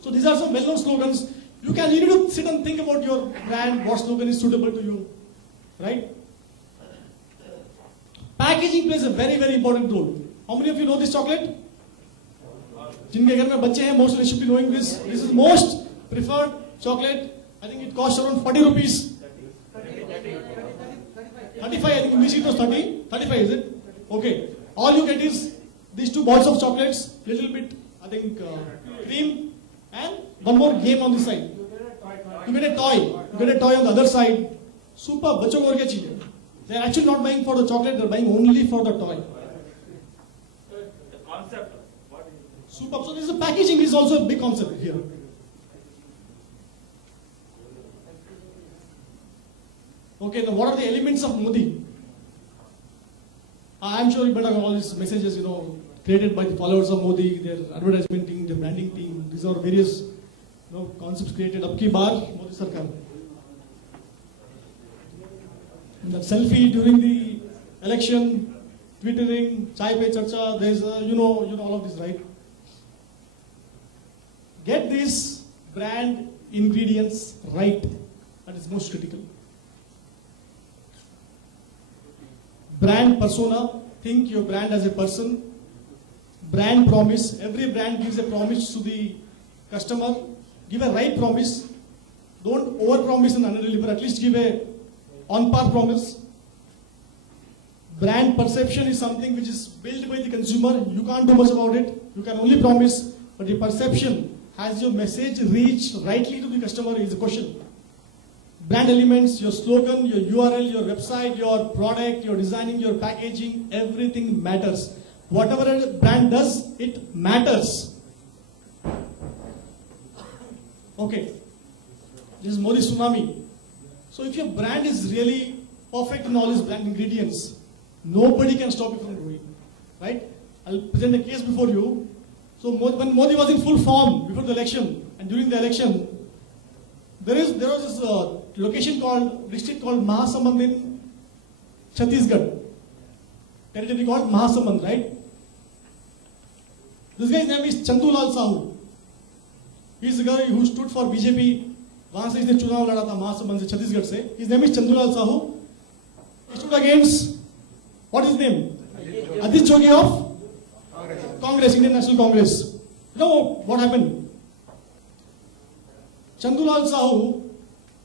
So these are some well-known slogans. You need to sit and think about your brand, what slogan is suitable to you, right? Packaging plays a very, very important role. How many of you know this chocolate? जिनके घर में बच्चे हैं, most of you should be knowing this. This is most preferred chocolate. I think it costs around 40 rupees. 35, I think in this it was 30. 35 is it? Okay. All you get is these two balls of chocolates, little bit, I think, cream, and one more game on this side. You get a toy. You get a toy on the other side. Super, बच्चों को और क्या चाहिए? They are actually not buying for the chocolate, they are buying only for the toy. The concept. Super. So this is packaging is also a big concept here. Okay, now what are the elements of Modi? I'm sure you better have all these messages, created by the followers of Modi, their advertisement team, their branding team. These are various, concepts created. Ab ki baar Modi Sarkar. And that selfie during the election, twittering, chai pe charcha. There's, you know all of this, right? Get these brand ingredients right. That is most critical. Brand persona, think your brand as a person. Brand promise, every brand gives a promise to the customer. Give a right promise. Don't over promise and under deliver, at least give a on par promise. Brand perception is something which is built by the consumer. You can't do much about it. You can only promise, but the perception, has your message reached rightly to the customer is the question. Brand elements, your slogan, your URL, your website, your product, your designing, your packaging, everything matters. Whatever a brand does, it matters. Okay. This is Modi Tsunami. So if your brand is really perfect in all its brand ingredients, nobody can stop you from growing. Right? I'll present a case before you. So when Modi was in full form before the election and during the election, there was this location district called Mahasamand in Chhattisgarh. Territory called Mahasamand, right? This guy's name is Chandulal Sahu. He's the guy who stood for BJP. वहां से इसने चुनाव लड़ा था महासमंद से छत्तीसगढ़ से. His name is Chandulal Sahu. He stood against, what is his name? Adit Jogi of Congress, Indian National Congress. You know what happened? Chandulal Sahu,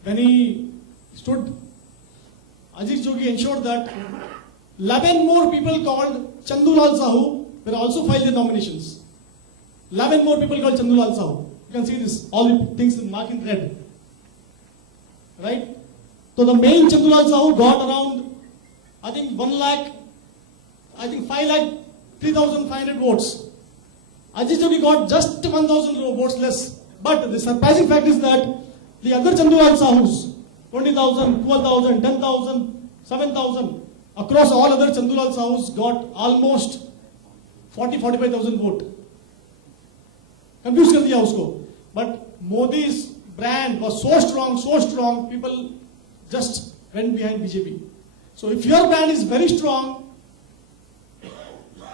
when he stood, Ajit Jogi ensured that 11 more people called Chandulal Sahu were also filed their nominations. 11 more people called Chandulal Sahu. You can see this, all the things marked in red. Right? So the main Chandulal Sahu got around, I think 5,03,500 votes. Ajit Jogi got just 1,000 votes less. But the surprising fact is that the other Chandulal Sahus, 20,000, 12,000, 10,000, 7,000, across all other Chandulal Sahus got almost 40,000-45,000 votes. Confused kar diya usko. But Modi's brand was so strong, people just went behind BJP. So if your brand is very strong,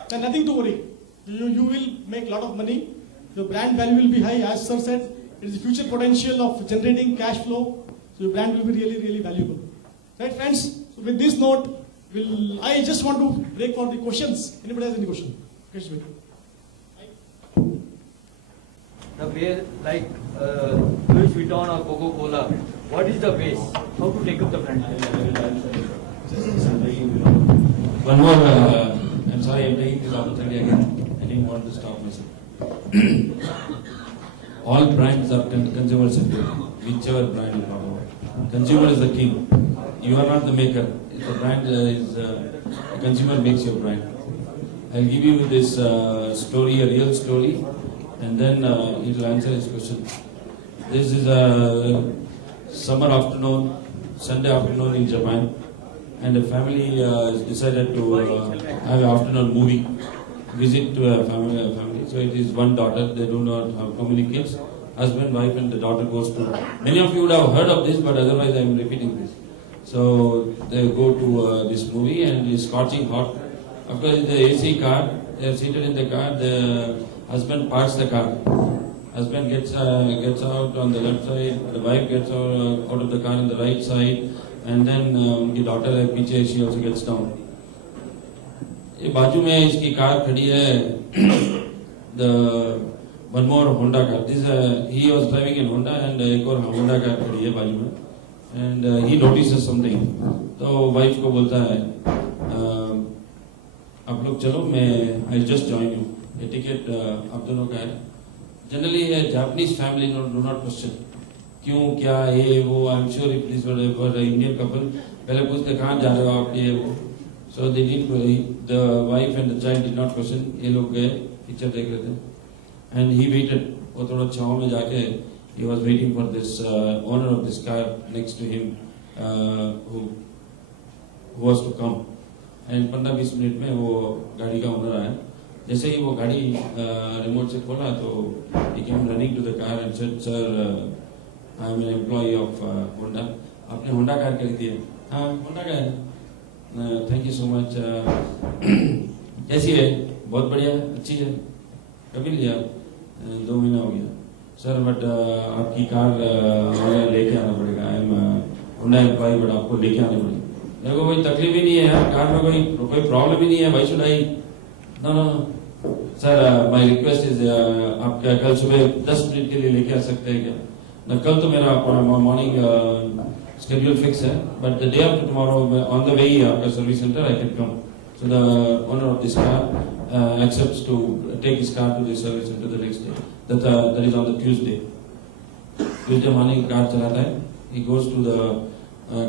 then nothing to worry. You will make a lot of money. Your brand value will be high, as sir said. It is the future potential of generating cash flow. So your brand will be really, really valuable. Right, friends? So with this note, I just want to break for the questions. Anybody has any question? Question. The way, like Louis Vuitton or Coca-Cola, what is the base? How to take up the brand? One more, I'm sorry, I'm taking this opportunity again. I didn't want to stop myself. All brands are consumer centric, whichever brand you talk about. Consumer is the king. You are not the maker. If the brand is, the consumer makes your brand. I'll give you this story, a real story, and then it will answer his question. This is a summer afternoon, Sunday afternoon in Japan, and the family decided to have an afternoon movie, visit to a family. So it is one daughter, they do not have how many kids, husband, wife, and the daughter goes to. Many of you would have heard of this, but otherwise I am repeating this. So they go to this movie and it's scorching hot. Of course, it's the AC car, They are seated in the car. The husband parks the car. Husband gets out on the left side. The wife gets out of the car on the right side, and then the daughter है पीछे. She also gets down. ये बाजू में इसकी car खड़ी है. The one more Honda car. This he was driving in Honda, and एक और Honda car खड़ी है बाजू में. And he notices something. तो wife को बोलता है, आप लोग चलो, मैं I just join you. ये टिकट आप दोनों का है. Generally, a Japanese family do not question. क्यों, क्या, ये वो. I'm sure if this were an Indian couple, पहले पूछते कहाँ जा रहे हो आप, ये वो. So they didn't. The wife and the child did not question. ये लोग गए पिक्चर देख रहे थे. And he waited. वो थोड़ा छाँव में जाके he was waiting for this owner of this car next to him who was to come. And 15-20 minute में वो गाड़ी का ओनर आया. जैसे ही वो गाड़ी रिमोट से खोला तो he came running to the car and said, "Sir, I am an employee of Honda. आपने Honda कार खरीदी है?" हाँ, Honda का है. Thank you so much. कैसी है? बहुत बढ़िया, अच्छी है. कभी लिया? 2 महीना हो गया. सर बट आपकी कार हमें लेके आना पड़ेगा. I am Honda employee, but आपको लेके आने पड़ेगा. मेरे को कोई तकलीफ ही नहीं है यार, कार में कोई प्रॉब्लम ही नहीं है. Why should I? No. Sir my request is, आप क्या कल सुबह 10 मिनट के लिए लेके आ सकते हैं क्या? ना, कल तो मेरा मॉर्निंग शेड्यूल फिक्स है, but the day after tomorrow on the way आपका service centre I can come. So the owner of this car accepts to take his car to the service center the next day. That is on the Tuesday. Tuesday morning car चलाता है. He goes to the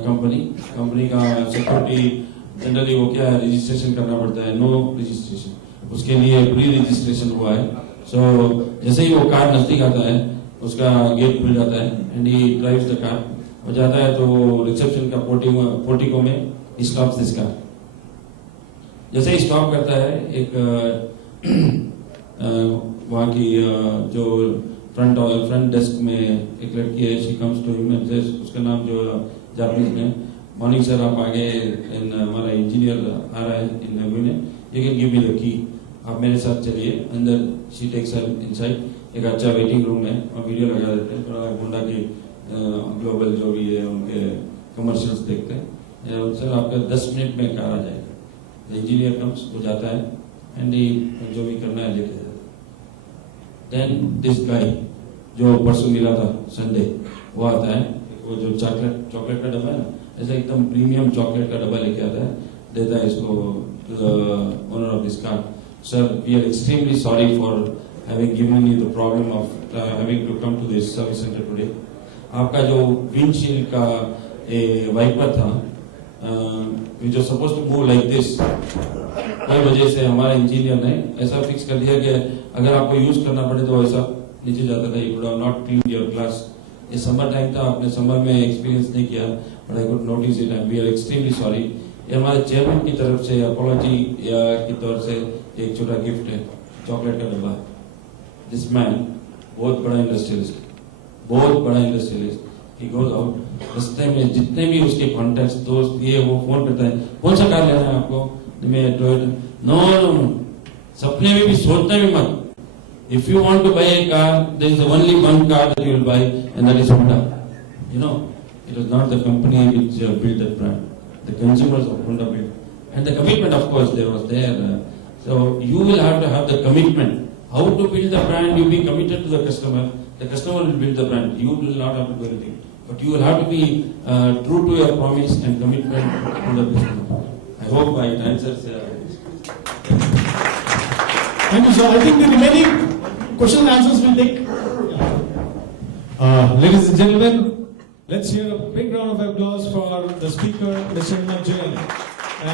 company. Company का security generally वो क्या registration करना पड़ता है. No registration, उसके लिए प्री रजिस्ट्रेशन हुआ है. सो जैसे ही वो कार नजदीक आता है उसका गेट खुल जाता है and he drives the car. हो जाता है तो रिसेप्शन का पोर्टिको में ही स्टॉप्स दिस कार. जैसे ही स्टॉप करता है, एक वहाँ की जो फ्रंट डेस्क में एक लड़की है. She comes to him and says, उसका नाम जो जापानीज में, मॉर्निंग सर आप आगे, हमारा इंजीनियर आ रहा है इन ने, you can give me the key, आप मेरे साथ चलिए अंदर. She takes her inside. एक अच्छा वेटिंग रूम है और वीडियो लगा देते हैं. थोड़ा होंडा की ग्लोबल जो भी है उनके कमर्शियल्स देखते हैं. सर आपका 10 मिनट में कार आ जाएगा. इंजीनियर कम्स, वो जाता है एंड जो भी करना है लेके जाता है. देन दिस गाय जो परसों मिला था संडे, वो आता है. वो जो चॉकलेट का डब्बा है ना, ऐसा एकदम प्रीमियम चॉकलेट का डब्बा लेके आता है, देता है इसको to the owner of this car. Sir we are extremely sorry for having given you the problem of having to come to this service centre today. आपका जो विंडशील्ड का वाइपर था which was supposed to move like this, कोई वजह से हमारे engineer ने ऐसा फिक्स कर दिया कि अगर आपको यूज करना पड़े तो ऐसा नीचे जाता था. You could have not cleaned your glass. ये समर टाइम था, आपने समर में एक्सपीरियंस नहीं किया, but I could notice it and we are extremely sorry. ये हमारे चेयरमैन की तरफ से अपोलॉजी की तौर से एक छोटा गिफ्ट है, चॉकलेट का डब्बा. दिस मैन बहुत बड़ा इंडस्ट्रियलिस्ट. He goes out. रास्ते में जितने भी उसके कॉन्टेक्ट्स, दोस्त, ये वो फोन करता है, कौन सा कार लेना है आपको? मैं टोयोटा. नो, सपने में भी सोचना भी मत. If you want to buy a car, there is only one car that you will buy, and that is Honda. You know, it was not the company which built that brand. The consumers of Honda built, and the commitment, of course, there was there. So you will have to have the commitment. How to build the brand? You be committed to the customer. The customer will build the brand. You will not have to do anything. But you will have to be true to your promise and commitment to the customer. I hope it answers. Thank you, sir. I think the remaining question and answers will take. Ladies and gentlemen, let's hear a big round of applause for the speaker, Mr. Hemant Jain.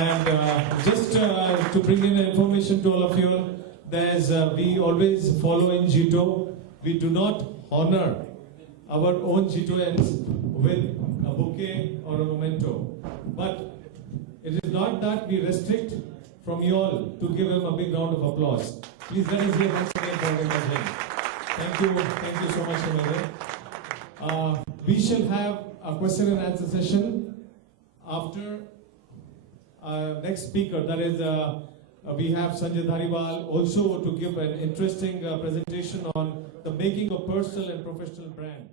And just to bring in information to all of you, we always follow in Jito. We do not honor our own G2Ns with a bouquet or a memento. But it is not that we restrict from you all to give him a big round of applause. Please let us hear once again for Hemant Jain. Thank you so much, Hemant. We shall have a question and answer session after next speaker, that is we have Sanjay Dhariwal also to give an interesting presentation on the making of personal and professional brand.